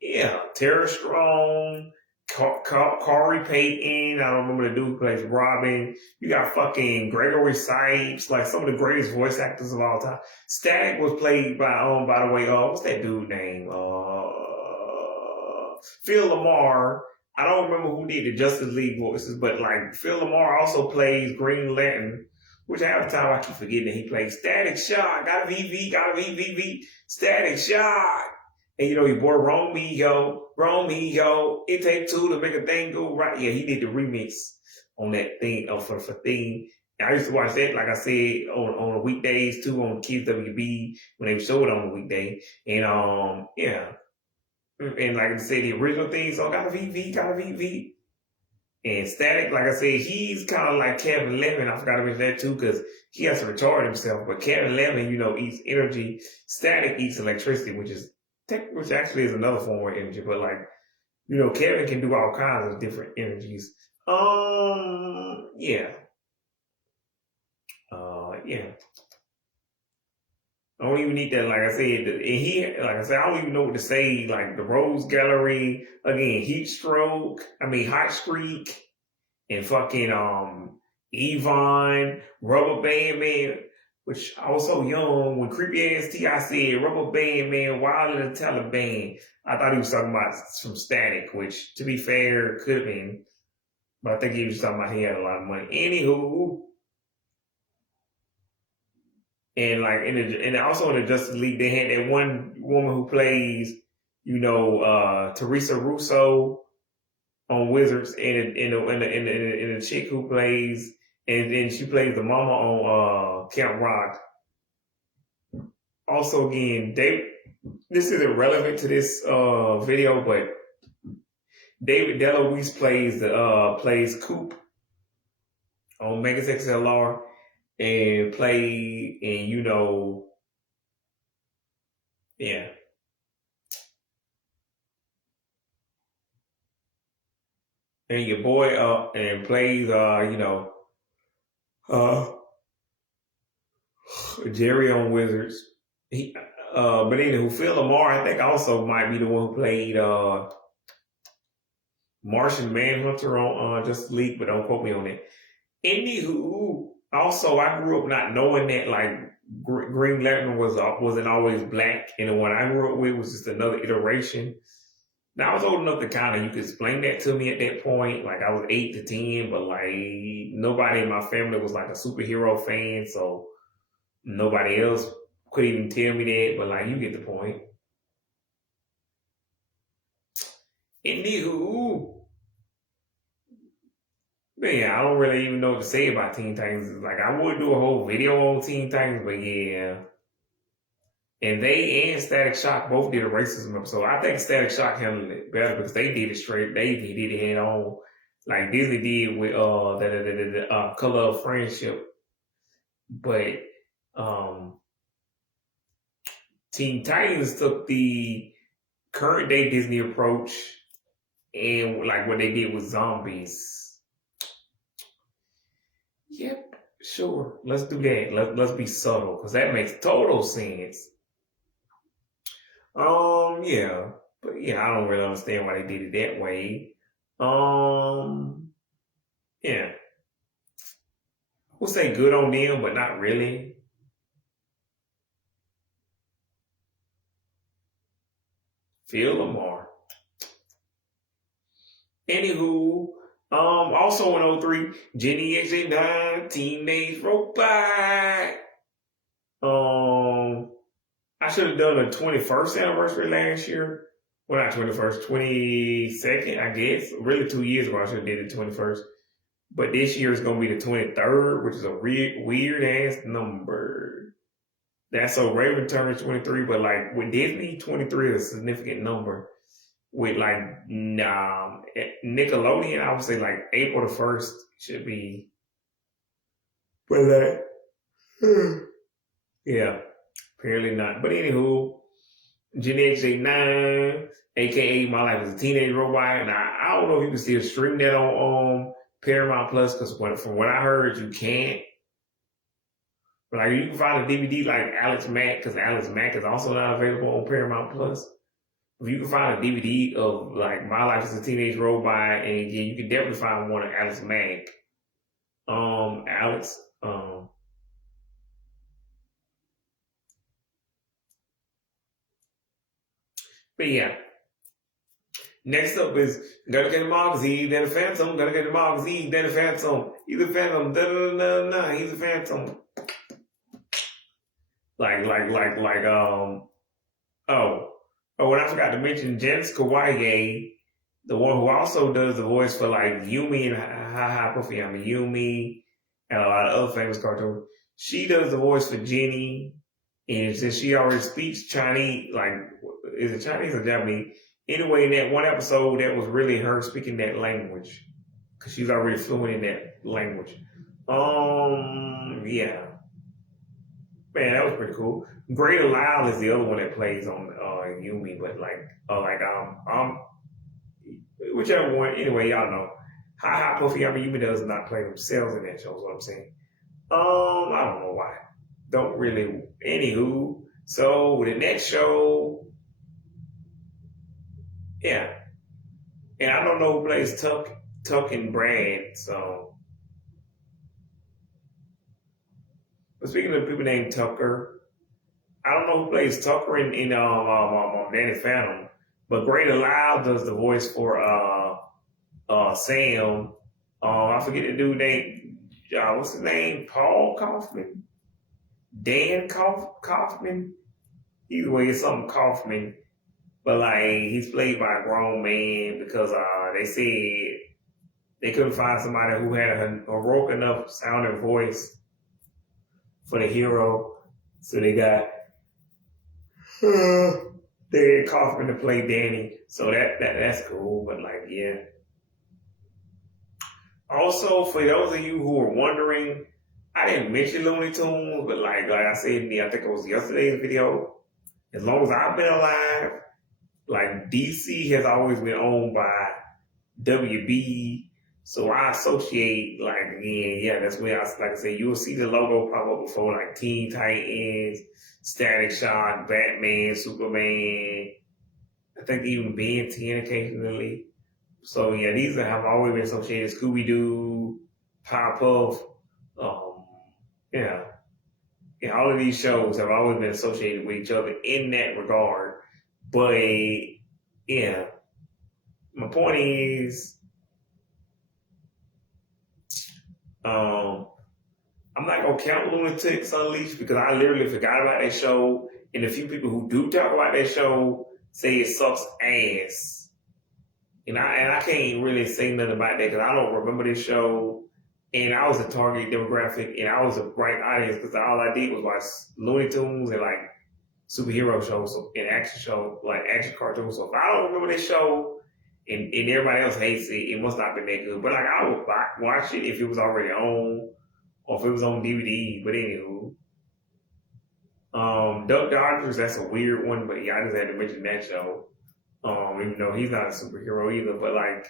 Yeah, Tara Strong, Corey Payton. I don't remember the dude who plays Robin. You got fucking Gregory Sipes, like some of the greatest voice actors of all time. Static was played by the way, what's that dude name? Phil Lamar. I don't remember who did the Justice League voices, but like Phil Lamar also plays Green Lantern, which half the time I keep forgetting that he plays Static Shock. Got a VV, Static Shock. And you know, your boy Romeo, it take two to make a thing go right. Yeah, he did the remix on that thing for theme. And I used to watch that, like I said, on the weekdays too, on Kids WB when they showed it on the weekday. And yeah. And like I said, the original theme song got a VV. And Static, like I said, he's kind of like Kevin Lemon. I forgot to mention that too, because he has to recharge himself. But Kevin Lemon, you know, eats energy. Static eats electricity, which actually is another form of energy. But like, you know, Kevin can do all kinds of different energies. Yeah. Yeah. I don't even need that, like I said, I don't even know what to say, like the Rose Gallery, again, Hot Streak, and fucking, Yvonne, Rubber Band Man, which I was so young when Creepy Ass T.I. said Rubber Band Man, Wild in the Taliban. I thought he was talking about some Static, which, to be fair, could have been, but I think he was talking about he had a lot of money. Anywho, and like and also in the Justice League, they had that one woman who plays, you know, Teresa Russo on Wizards, and the chick who plays, and then she plays the mama on Camp Rock. Also, again, this isn't relevant to this video, but David DeLuise plays Coop on Megas XLR. And play, and you know, yeah. And your boy and plays you know, Jerry on Wizards. He but anywho, Phil Lamar, I think also might be the one who played Martian Manhunter on Justice League, but don't quote me on it. Anywho, also, I grew up not knowing that, like, Green Lantern wasn't always black, and the one I grew up with was just another iteration. Now, I was old enough to kind of, you could explain that to me at that point. Like, I was 8 to 10, but, like, nobody in my family was, like, a superhero fan, so nobody else could even tell me that, but, like, you get the point. Anywho, but yeah, I don't really even know what to say about Teen Titans. Like, I would do a whole video on Teen Titans, but yeah. And they and Static Shock both did a racism episode. I think Static Shock handled it better because they did it straight. They did it head on, like Disney did with the Color of Friendship. But Teen Titans took the current day Disney approach and like what they did with zombies. Yep, sure. Let's do that. Let's be subtle because that makes total sense. Yeah, but yeah, I don't really understand why they did it that way. Yeah, we'll say good on them, but not really. Phil Lamar. Anywho. Also in 03, Jenny XJ9, Teenage Robot. I should have done a 21st anniversary last year. Well, not 21st, 22nd, I guess. Really 2 years ago, I should have did the 21st. But this year is going to be the 23rd, which is a weird ass number. That's so Raven turns 23, but like with Disney, 23 is a significant number. With like Nickelodeon, I would say like April the 1st should be. But like, yeah, apparently not. But anywho, Gen X89, aka My Life as a Teenage Robot. And I don't know if you can still stream that on Paramount Plus, because from what I heard, you can't. But like you can find a DVD like Alex Mack, because Alex Mack is also not available on Paramount Plus. If you can find a DVD of like My Life as a Teenage Robot, and again, you can definitely find one of Alex Mack. Alex, but yeah. Next up is Gotta Get the Magazine, then the Phantom, Gotta Get the Magazine, then the Phantom. He's a Phantom, da da da da, he's a Phantom. When I forgot to mention Jens Kawaii, the one who also does the voice for like Yumi and Ha Puffy, Yumi and a lot of other famous cartoons. She does the voice for Jenny, and since she already speaks Chinese, like is it Chinese or Japanese? Anyway, in that one episode, that was really her speaking that language because she's already fluent in that language. Yeah. Man, that was pretty cool. Greater Lyle is the other one that plays on Yumi, but whichever one. Anyway, y'all know. Ha Puffy, Yumi does not play themselves in that show. Is what I'm saying. I don't know why. Don't really. Anywho, so the next show, yeah, and I don't know who plays Tuck and Brad. So, but speaking of people named Tucker. I don't know who plays Tucker in Danny Phantom, but Greater Lyle does the voice for Sam. I forget the dude name. What's his name? Paul Kaufman? Dan Kaufman? Either way, it's something Kaufman. But like he's played by a grown man because they said they couldn't find somebody who had a heroic enough sounding voice for the hero, so they got. They had Kaufman to play Danny, so that's cool. But like, yeah. Also, for those of you who are wondering, I didn't mention Looney Tunes, but like I said, I think it was yesterday's video. As long as I've been alive, like DC has always been owned by WB, so I associate that's where I say you'll see the logo pop up before like Teen Titans, Static Shock, Batman, Superman. I think even Ben 10 occasionally. So yeah, these have always been associated. Scooby Doo, Powerpuff, yeah. Yeah, all of these shows have always been associated with each other in that regard. But yeah, my point is, I'm not gonna count Lunatics Unleashed because I literally forgot about that show, and the few people who do talk about that show say it sucks ass. And I can't really say nothing about that because I don't remember this show, and I was a target demographic, and I was a bright audience because all I did was watch Looney Tunes and like superhero shows and action shows, like action cartoons. So if I don't remember this show and everybody else hates it, it must not have been that good. But like I would watch it if it was already on or if it was on DVD. But anywho, Duck Dodgers, that's a weird one, but yeah, I just had to mention that show. Even though he's not a superhero either, but like,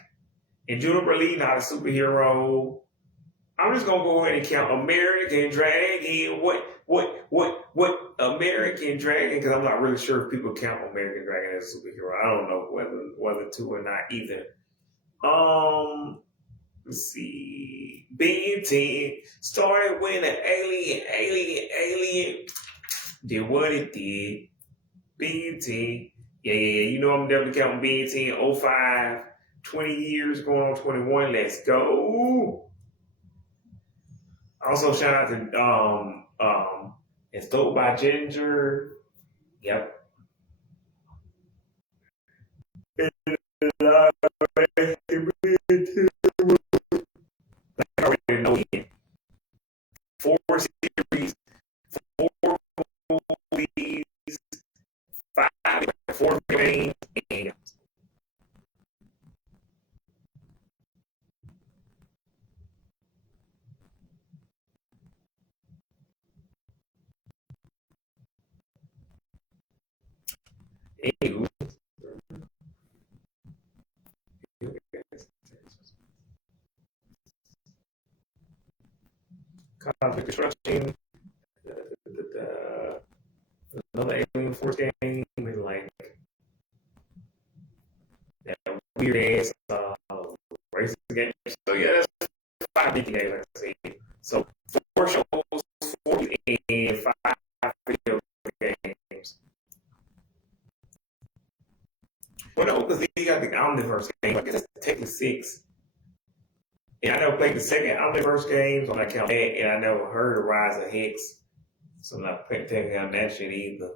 and Juniper Lee not a superhero. I'm just gonna go ahead and count American Dragon. What American Dragon? Because I'm not really sure if people count American Dragon as a superhero. I don't know whether to or not either. Let's see. Ben 10 started when an alien did what it did. Ben 10. Yeah. You know I'm definitely counting Ben 10. 05, 20 years going on 21. Let's go. Also, shout out to It's Dope by Ginger. Yep. I already know it. 4 series, 4 movies, 4 games, and Anywho, Cosmic Destruction, another Alien Force game with like that weird ass racing game. So yeah, that's 5 video games like I said. So 4 shows, 4 and 5 video games. Well, no, because you got the Omniverse game. I guess that's technically 6. And I never played the second Omniverse game, so I count that. And I never heard of Rise of Hex, so I'm not technically on that shit either.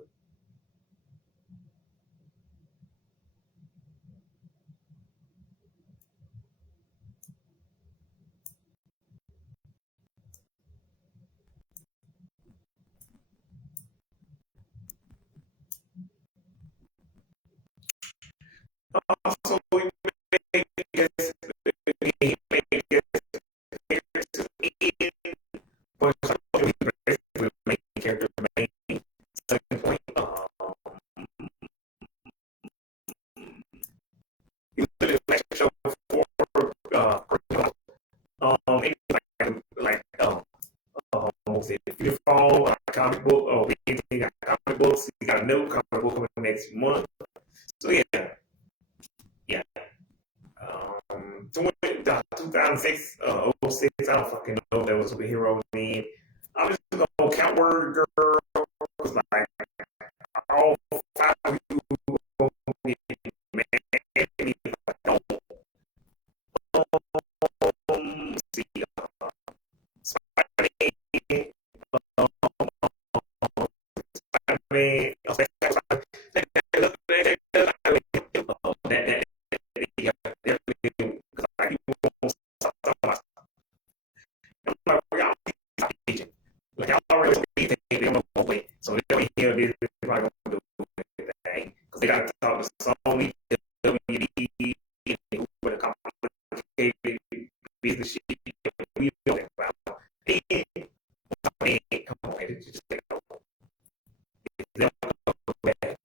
Also, we make guess, but we basically main character main second point. You look at the show for what's it? If you follow a comic book or anything, got comic books, you got a new comic book coming next month. So yeah. 2006, 06, I don't fucking know if that was superhero then. I'm just gonna count Word Girl, because like all 5 of you gonna get mad at me if I don't. See, Spider-Man, like I already they don't know what way. So they don't hear this, they're probably gonna do anything. Because they gotta talk to Sony, WD, and with a complicated business shit. We know that about. And come on, it just take over. They don't go back.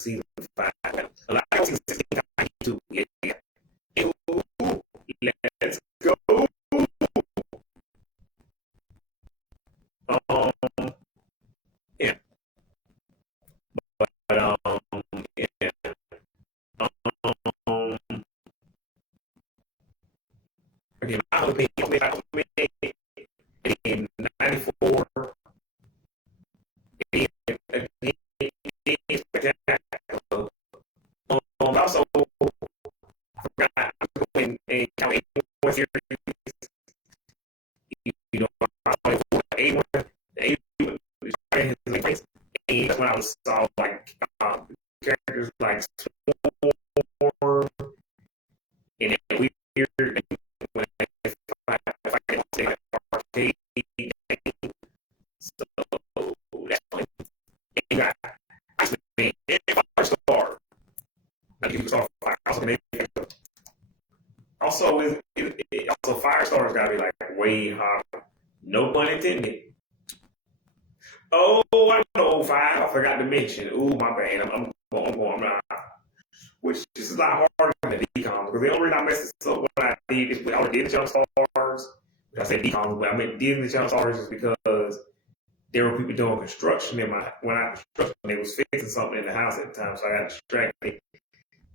Season 5. A lot of season 16 too. Yeah. Let's go. Yeah. But yeah. Again, I was made in 94. Also, I forgot I was going and count 81 series. You know, I was for 81, 81 and that's when I was saw like characters like Swarm and then weird. When if I don't say that arcade, so that's when you got actually Firestar. Like you saw Firestar. Also, also Firestar's gotta be like way hotter. No pun intended. Oh, I know 5. I forgot to mention. Ooh, my bad. I'm not. Which is a lot harder than the decoms because the only reason I messed this up when I did is we already did Jump Stars. I said decoms, but I meant Disney Jump Stars is because there were people doing construction when I construction they was fixing something in the house at the time, so I got distracted.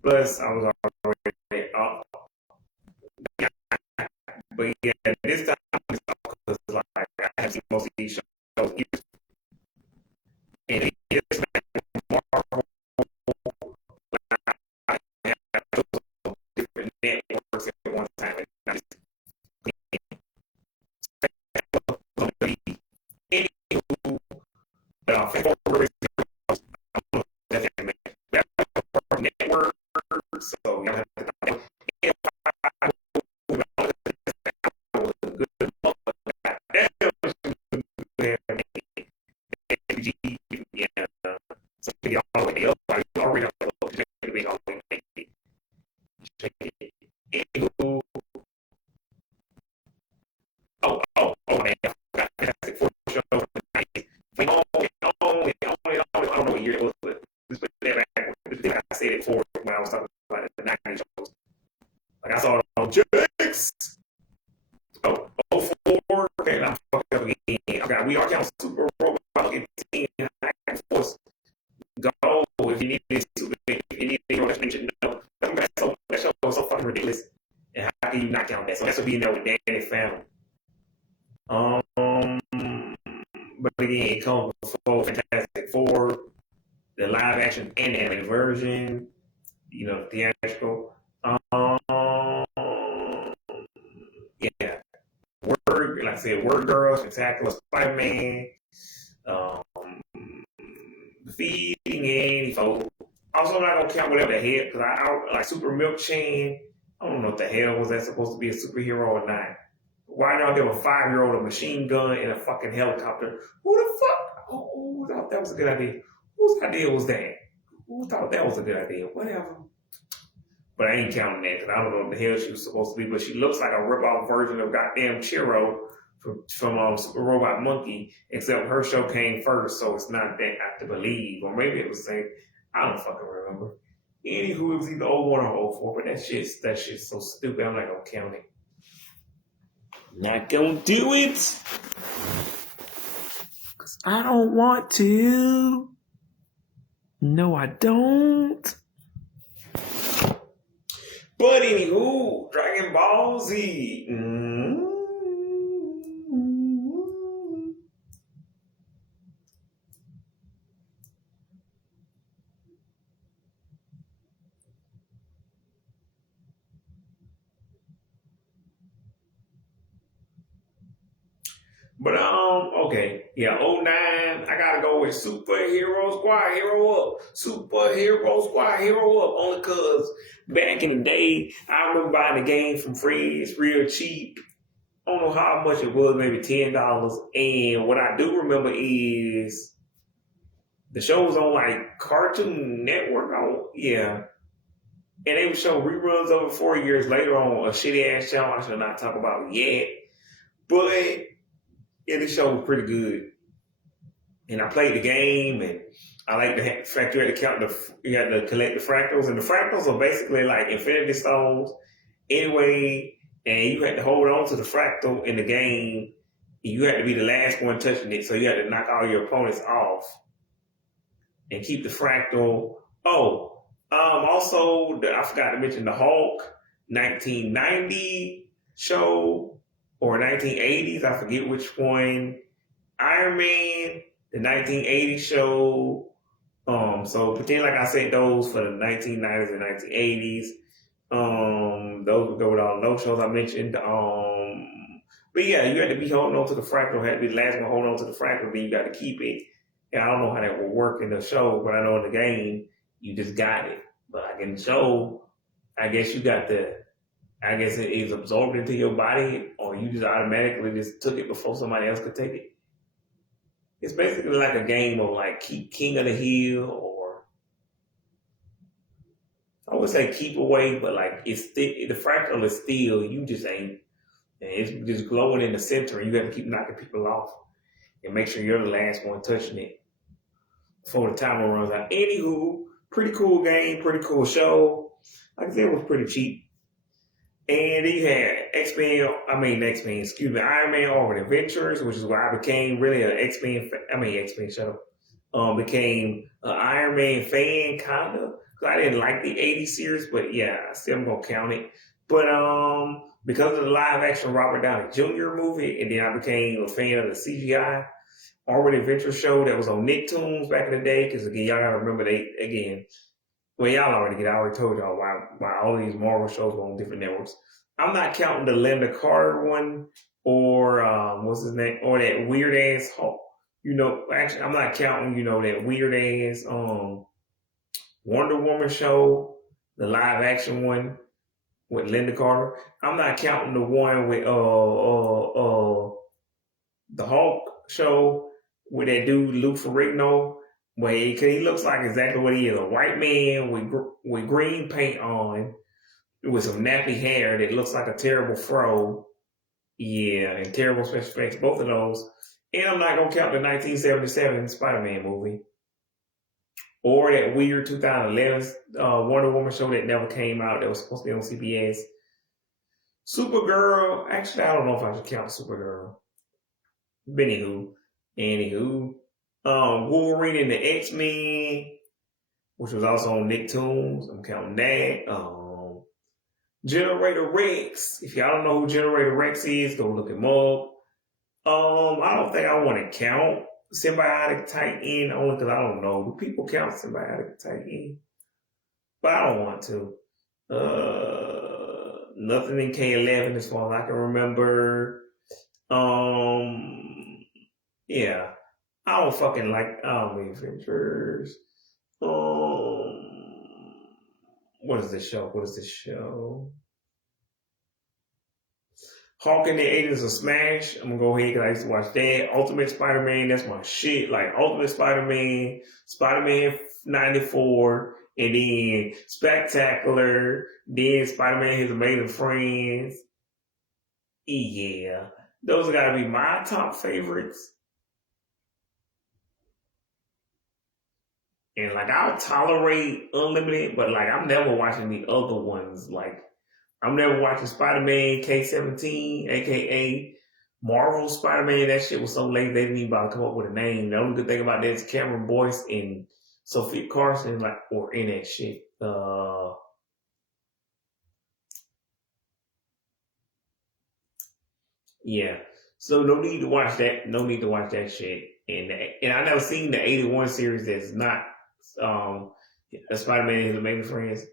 Plus, I was already off. But yeah, this time because like I have seen most of these shows, and it's Marvel. I have different networks at one time. Anywho, network, so y'all have to Projects. Oh, 04. Okay, I'm fucking up again. Okay, we are counting Super Robot 15 High Force Go. If you need this, if you need to that should know. That show was so fucking ridiculous. And how can you not count that? So that's what being there with Danny Phantom. But again, it comes before Fantastic Four, the live action and animated version, you know, theatrical. Yeah. Word, like I said, Word Girl, Spectacular Spider-Man, Feeding Annie Fogle. Also, not gonna count whatever the hell, because I like Super Milk Chan. I don't know what the hell was that supposed to be a superhero or not. Why not give a 5-year-old a machine gun and a fucking helicopter? Who the fuck? Who thought that was a good idea? Whose idea was that? Who thought that was a good idea? Whatever. But I ain't counting that because I don't know what the hell she was supposed to be. But she looks like a rip-off version of goddamn Chiro from Super Robot Monkey, except her show came first, so it's not that I have to believe. Or maybe it was the same. I don't fucking remember. Anywho, it was either 01 or 04, but that shit's so stupid. I'm not gonna count it. Not gonna do it. Cause I don't want to. No, I don't. But anywho, Dragon Ball Z. But okay, yeah, 09, I gotta go with Superhero Squad Hero Up. Superhero Squad Hero Up, only cause back in the day, I remember buying the game from Fred's real cheap. I don't know how much it was, maybe $10. And what I do remember is the show was on like Cartoon Network. Yeah. And they would show reruns of it 4 years later on a shitty ass channel I should not talk about yet. But yeah, this show was pretty good. And I played the game, and I like the fact you had to collect the fractals. And the fractals are basically like Infinity Stones anyway, and you had to hold on to the fractal in the game, and you had to be the last one touching it, so you had to knock all your opponents off and keep the fractal. Also, I forgot to mention the Hulk 1990 show, or 1980s, I forget which one. Iron Man, the 1980 show. So pretend like I said those for the 1990s and 1980s. Those would go with all those shows I mentioned. But yeah, you had to be holding on to the fractal. Had to be the last one holding on to the fractal, then you got to keep it. And I don't know how that will work in the show, but I know in the game you just got it. But like in the show, I guess you got I guess it is absorbed into your body, or you just automatically just took it before somebody else could take it. It's basically like a game of like keep King of the Hill, or I would say keep away, but like it's the fractal is still, you just ain't, and it's just glowing in the center, and you have to keep knocking people off and make sure you're the last one touching it before the timer runs out. Anywho, pretty cool game, pretty cool show. Like I said, it was pretty cheap. And then you had Iron Man Orbit Adventures, which is where I became really an X-Men show. Became an Iron Man fan, kind of. Because I didn't like the 80s series, but yeah, still I'm going to count it. But because of the live action Robert Downey Jr. movie, and then I became a fan of the CGI Orbit Adventure show that was on Nicktoons back in the day. Because again, y'all got to remember well, y'all already get. I already told y'all why all these Marvel shows were on different networks. I'm not counting the Linda Carter one, or what's his name, or that weird ass Hulk. Actually, I'm not counting. That weird ass Wonder Woman show, the live action one with Linda Carter. I'm not counting the one with the Hulk show with that dude Lou Ferrigno. But he looks like exactly what he is, a white man with green paint on, with some nappy hair that looks like a terrible fro. Yeah, and terrible special effects, both of those. And I'm not going to count the 1977 Spider-Man movie. Or that weird 2011 Wonder Woman show that never came out that was supposed to be on CBS. Supergirl. Actually, I don't know if I should count Supergirl. But anywho, Wolverine and the X-Men, which was also on Nicktoons. I'm counting that. Generator Rex. If y'all don't know who Generator Rex is, go look him up. I don't think I want to count Symbiotic Titan only because I don't know. Do people count Symbiotic Titan? But I don't want to. Nothing in K11 as far as I can remember. Yeah. I don't fucking like the Avengers. What is this show? Hawk and the Agents of Smash. I'm gonna go ahead because I used to watch that. Ultimate Spider-Man, that's my shit. Like Ultimate Spider-Man, Spider-Man 94, and then Spectacular, then Spider-Man His Amazing Friends. Yeah. Those are gotta be my top favorites. And like I'll tolerate Unlimited, but like I'm never watching the other ones. Like I'm never watching Spider-Man K-17, aka Marvel Spider-Man. That shit was so late they didn't even bother to come up with a name. The only good thing about that is Cameron Boyce and Sophia Carson were in that shit. Yeah. So no need to watch that. No need to watch that shit. And I never seen the 81 series that's not Spider-Man and His Amazing Friends.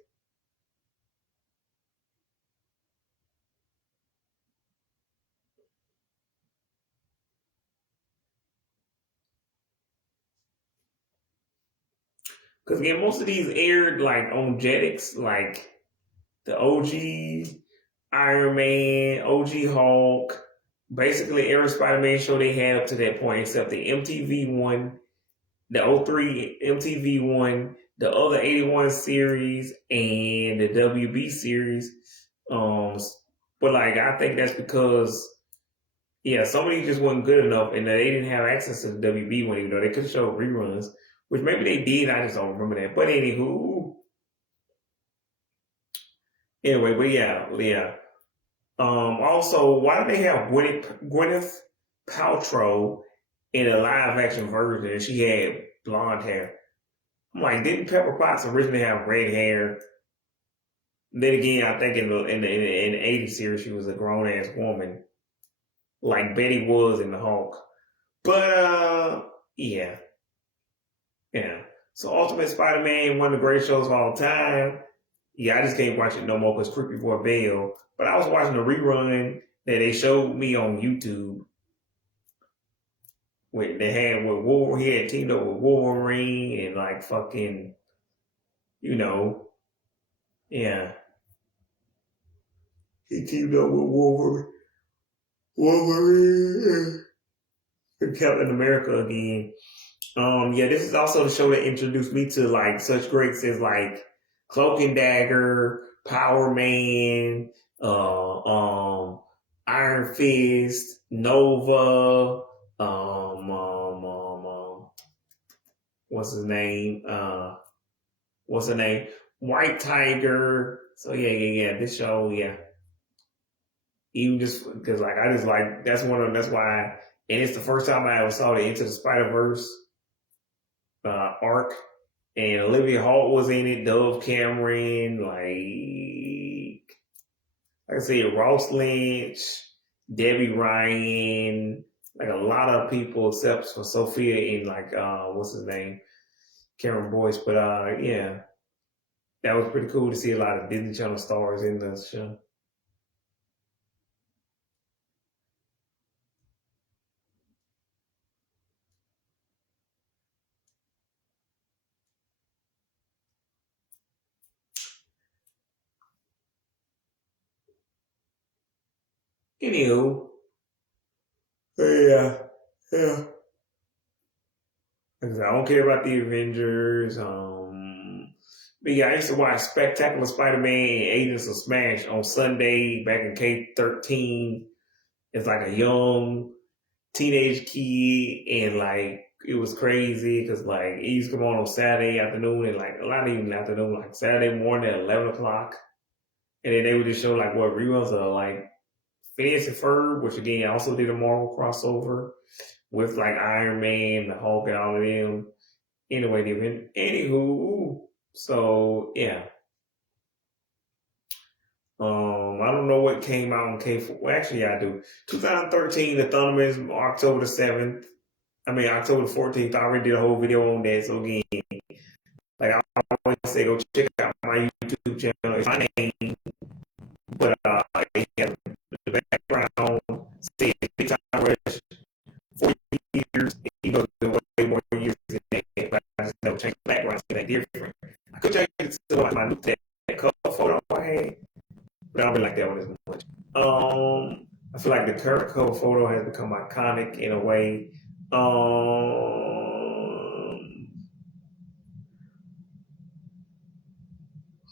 Because again, most of these aired like on Jetix, like the OG Iron Man, OG Hulk, basically every Spider-Man show they had up to that point, except the MTV one, the 03 MTV one, the other 81 series, and the WB series. But like I think that's because some of these just wasn't good enough, and they didn't have access to the WB one, even though they could show reruns. Which maybe they did, I just don't remember that. But anywho. Anyway, but yeah. Also, why do they have Gwyneth Paltrow in a live action version and she had blonde hair? I'm like, didn't Pepper Potts originally have red hair? Then again, I think in the 80s series she was a grown ass woman. Like Betty was in the Hulk. But yeah. Yeah. So Ultimate Spider-Man, one of the great shows of all time. Yeah, I just can't watch it no more because Creepy Boy Bell. But I was watching a rerun that they showed me on YouTube. They had with Wolverine, he had teamed up with Wolverine and like fucking, yeah. He teamed up with Wolverine and Captain America again. This is also the show that introduced me to like such greats as like Cloak and Dagger, Power Man, Iron Fist, Nova, what's his name? White Tiger. So yeah. This show, yeah. Even just because like I just like that's why, and it's the first time I ever saw the Into the Spider-Verse arc, and Olivia Hart was in it, Dove Cameron, like I said, Ross Lynch, Debbie Ryan, like a lot of people except for Sophia and like what's his name, Cameron Boyce. But yeah, that was pretty cool to see a lot of Disney Channel stars in the show. Anywho, yeah. Because I don't care about the Avengers. But yeah, I used to watch Spectacular Spider-Man and Agents of Smash on Sunday back in K-13. It's like a young teenage kid, and like it was crazy because like it used to come on Saturday afternoon and like a lot of even afternoon, like Saturday morning at 11 o'clock. And then they would just show like what reruns of like Phineas and Ferb, which again also did a Marvel crossover with like Iron Man, the Hulk, and all of them. Anyway, anywho, so yeah. I don't know what came out on K4. Well, actually, I do. 2013, The Thundermans, October the 7th. I mean, October the 14th. I already did a whole video on that. So again, like I always say, go check out my YouTube channel. It's my name, but it has the background. Say Big Time Rush, 4 years. You know, way more years than that. But I just never change the background. So that different. I could change it to like my that cover photo I had. But I don't really like that one as much. I feel like the current cover photo has become iconic in a way.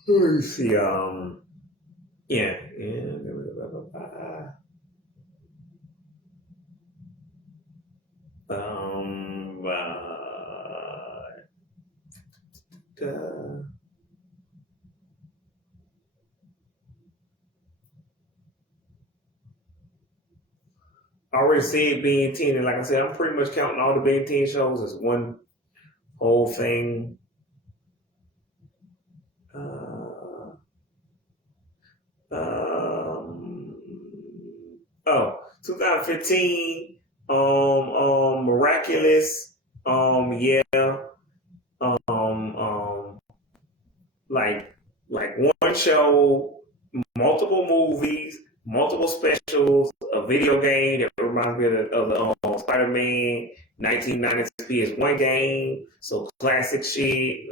Let me see. Yeah. I already said Ben 10, and like I said, I'm pretty much counting all the Ben 10 shows as one whole thing. 2015, Miraculous, like one show, multiple movies, multiple specials, a video game that reminds me of the Spider-Man 1990s PS1 game, so classic shit.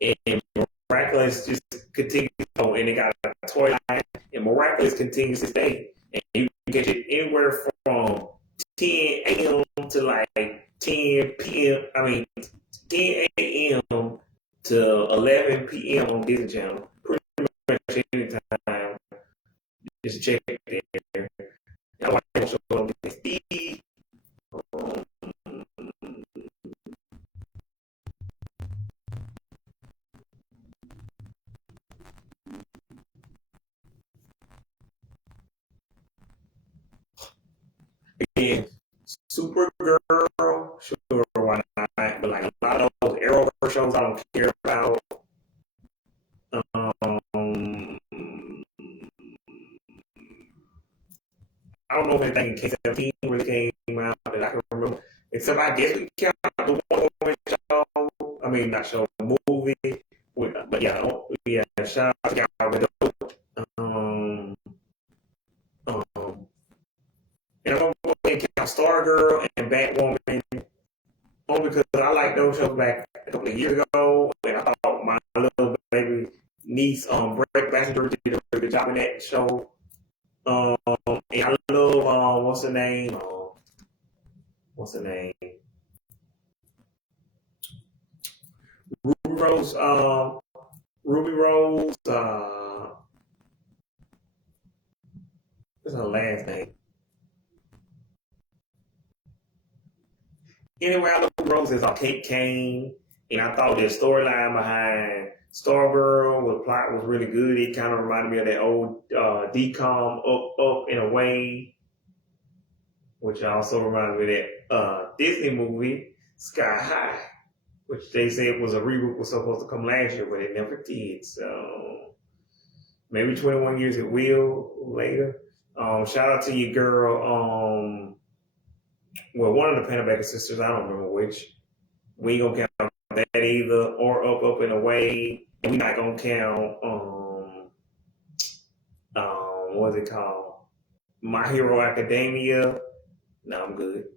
And Miraculous just continues on, and they got a toy line, and Miraculous continues to stay. And you can get it anywhere from 10 a.m. to like 10 p.m. 10 a.m. to 11 p.m. on Disney Channel. Pretty much anytime. Just check it there. I watch the show on Disney. Again, Supergirl, sure, why not? But like a lot of those Arrowverse shows I don't care about. I don't know if anything in K-17 really came out that I can remember. Except I guess we count the Wonder Woman show. I mean, not show, movie. But yeah, shout out to Gal Gadot. And I'm going to go ahead and count Stargirl and Batwoman, only because I liked those shows back a couple of years ago, and I thought my little baby niece, Brett Baxter, did a really good job in that show. And I love, what's her name? Ruby Rose, what's her last name? Anyway, I love Rose as Kate Kane, and I thought the storyline behind Stargirl, the plot was really good. It kind of reminded me of that old DCOM up in a way, which also reminded me of that Disney movie Sky High, which they said was a reboot, was supposed to come last year, but it never did. So maybe 21 years it will later. Shout out to your girl. Well, one of the Panabaker sisters, I don't remember which. We ain't gonna count that either, or up in a way. And we not gonna count what's it called? My Hero Academia. No, I'm good.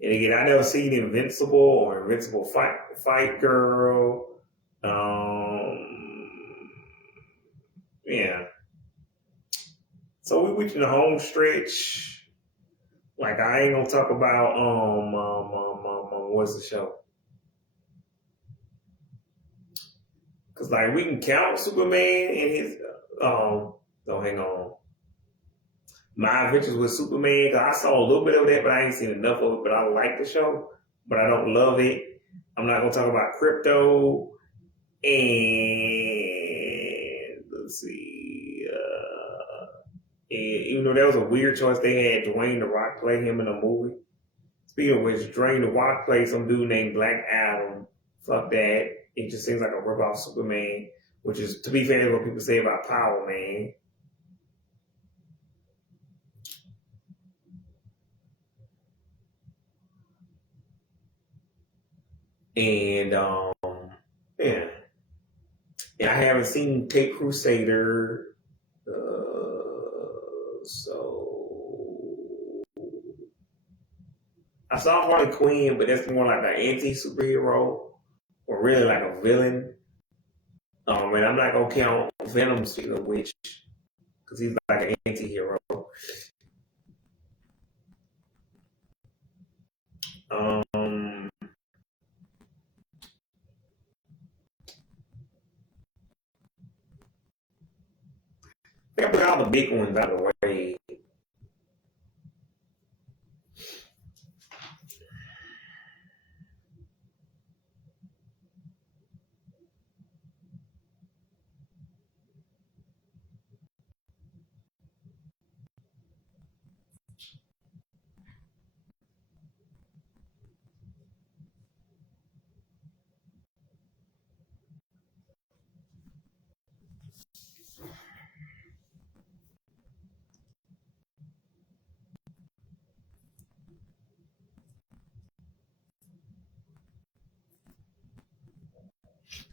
And again, I never seen Invincible or Invincible Fight Girl. Yeah. So we reaching the home stretch. Like I ain't gonna talk about what's the show? Cause like we can count Superman and his don't hang on. My Adventures with Superman. Cause I saw a little bit of that, but I ain't seen enough of it. But I like the show, but I don't love it. I'm not gonna talk about Crypto And let's see. And even though that was a weird choice, they had Dwayne The Rock play him in a movie. Speaking of which, Dwayne The Rock played some dude named Black Adam. Fuck that. It just seems like a rip-off Superman, which is, to be fair, is what people say about Power Man. And yeah. And I haven't seen Cape Crusader. So I saw Harley Quinn, but that's more like an anti-superhero or really like a villain. And I'm not gonna count Venom, speaking of which, because he's like an anti-hero. I put all the big ones out of the way.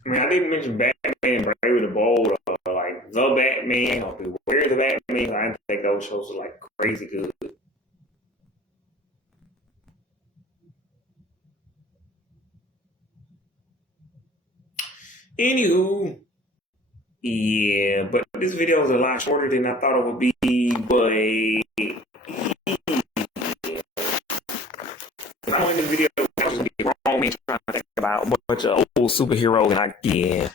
I mean, I didn't mention Batman and Brave the Bold, like The Batman or Beware the Batman. I think those shows are like crazy good. Anywho, yeah, but this video is a lot shorter than I thought it would be, but I don't in this video I was just be wrong me trying to think about a bunch of old superheroes and yeah.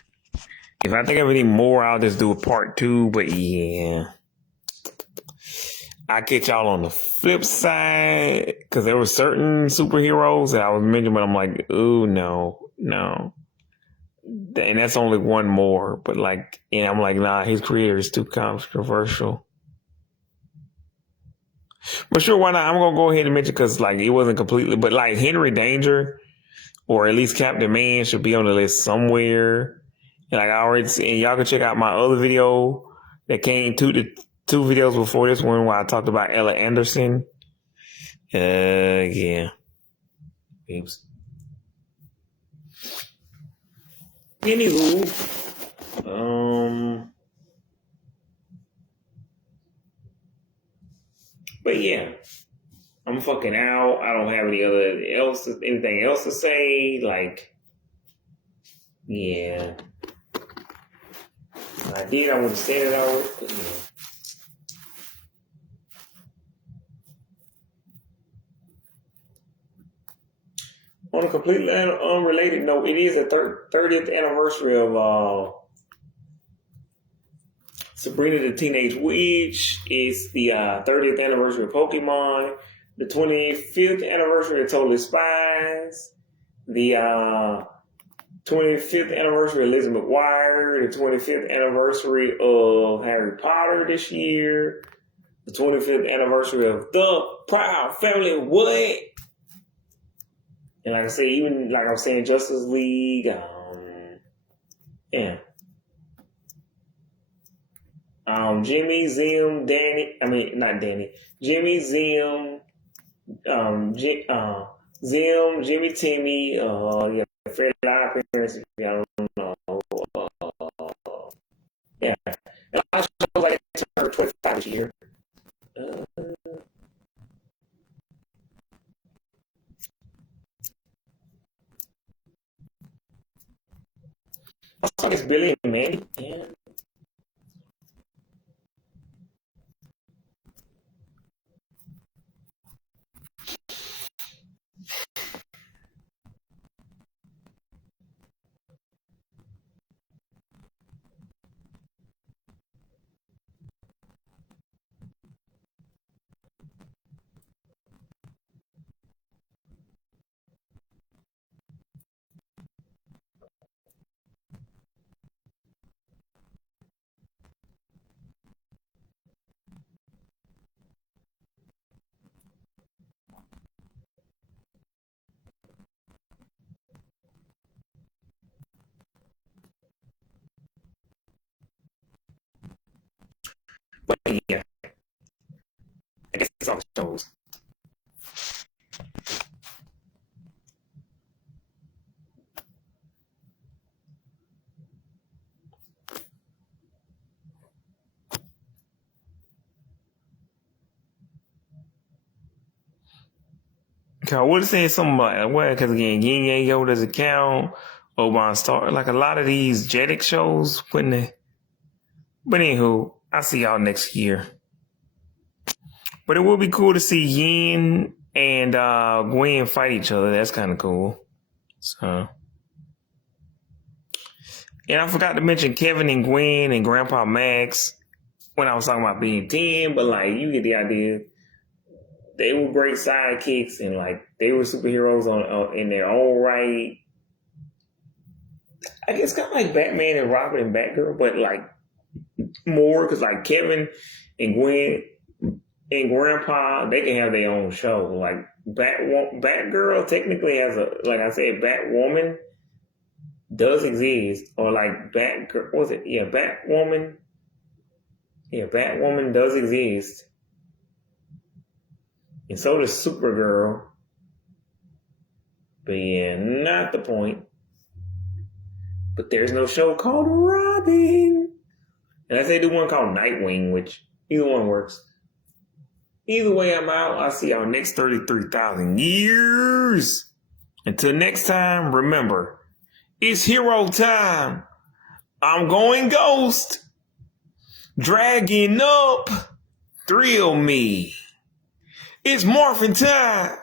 If I think of any more, I'll just do a part 2, but yeah. I catch y'all on the flip side, because there were certain superheroes that I was mentioning, but I'm like, ooh, no. And that's only one more, but like, and I'm like, nah, his creator is too controversial. But sure, why not? I'm gonna go ahead and mention because like it wasn't completely, but like Henry Danger or at least Captain Man should be on the list somewhere. And like I already said, and y'all can check out my other video that came two videos before this one where I talked about Ella Anderson. Yeah. Oops. Anywho, but yeah, I'm fucking out. I don't have anything else to say. Like, yeah, I did. I would have said it already. But yeah. On a completely unrelated note, it is the 30th anniversary of Sabrina the Teenage Witch. It's the 30th anniversary of Pokemon. The 25th anniversary of Totally Spies. The 25th anniversary of Lizzie McGuire. The 25th anniversary of Harry Potter this year. The 25th anniversary of The Proud Family. What? And like I said, even like I'm saying, Justice League, yeah. Jimmy, Zim, Danny, I mean, not Danny, Jimmy, Zim, Zim, Jimmy, Timmy, yeah, Fred Parents, I don't know, yeah. And I shows like turned 25 this year. I saw this Billy and Mandy, yeah. But yeah, I guess it's all the shows. Okay, I would have said something about because again, Yin Yang Yo doesn't count. Oban Star, like a lot of these Jetix shows, wouldn't they? But anywho, I'll see y'all next year. But it would be cool to see Yin and Gwen fight each other. That's kind of cool. So, and I forgot to mention Kevin and Gwen and Grandpa Max when I was talking about being 10, but like you get the idea. They were great sidekicks and like they were superheroes on in their own right. I guess kind of like Batman and Robin and Batgirl, but like more because like Kevin and Gwen and Grandpa, they can have their own show. Like Batgirl technically has a, like I said, Batwoman does exist, or like Batgirl. What was it? Yeah, Batwoman. Yeah, Batwoman does exist, and so does Supergirl. But yeah, not the point. But there's no show called Robin. Unless they do one called Nightwing, which either one works. Either way, I'm out. I'll see y'all next 33,000 years. Until next time, remember, it's hero time. I'm going ghost. Dragging up. Thrill me. It's morphin' time.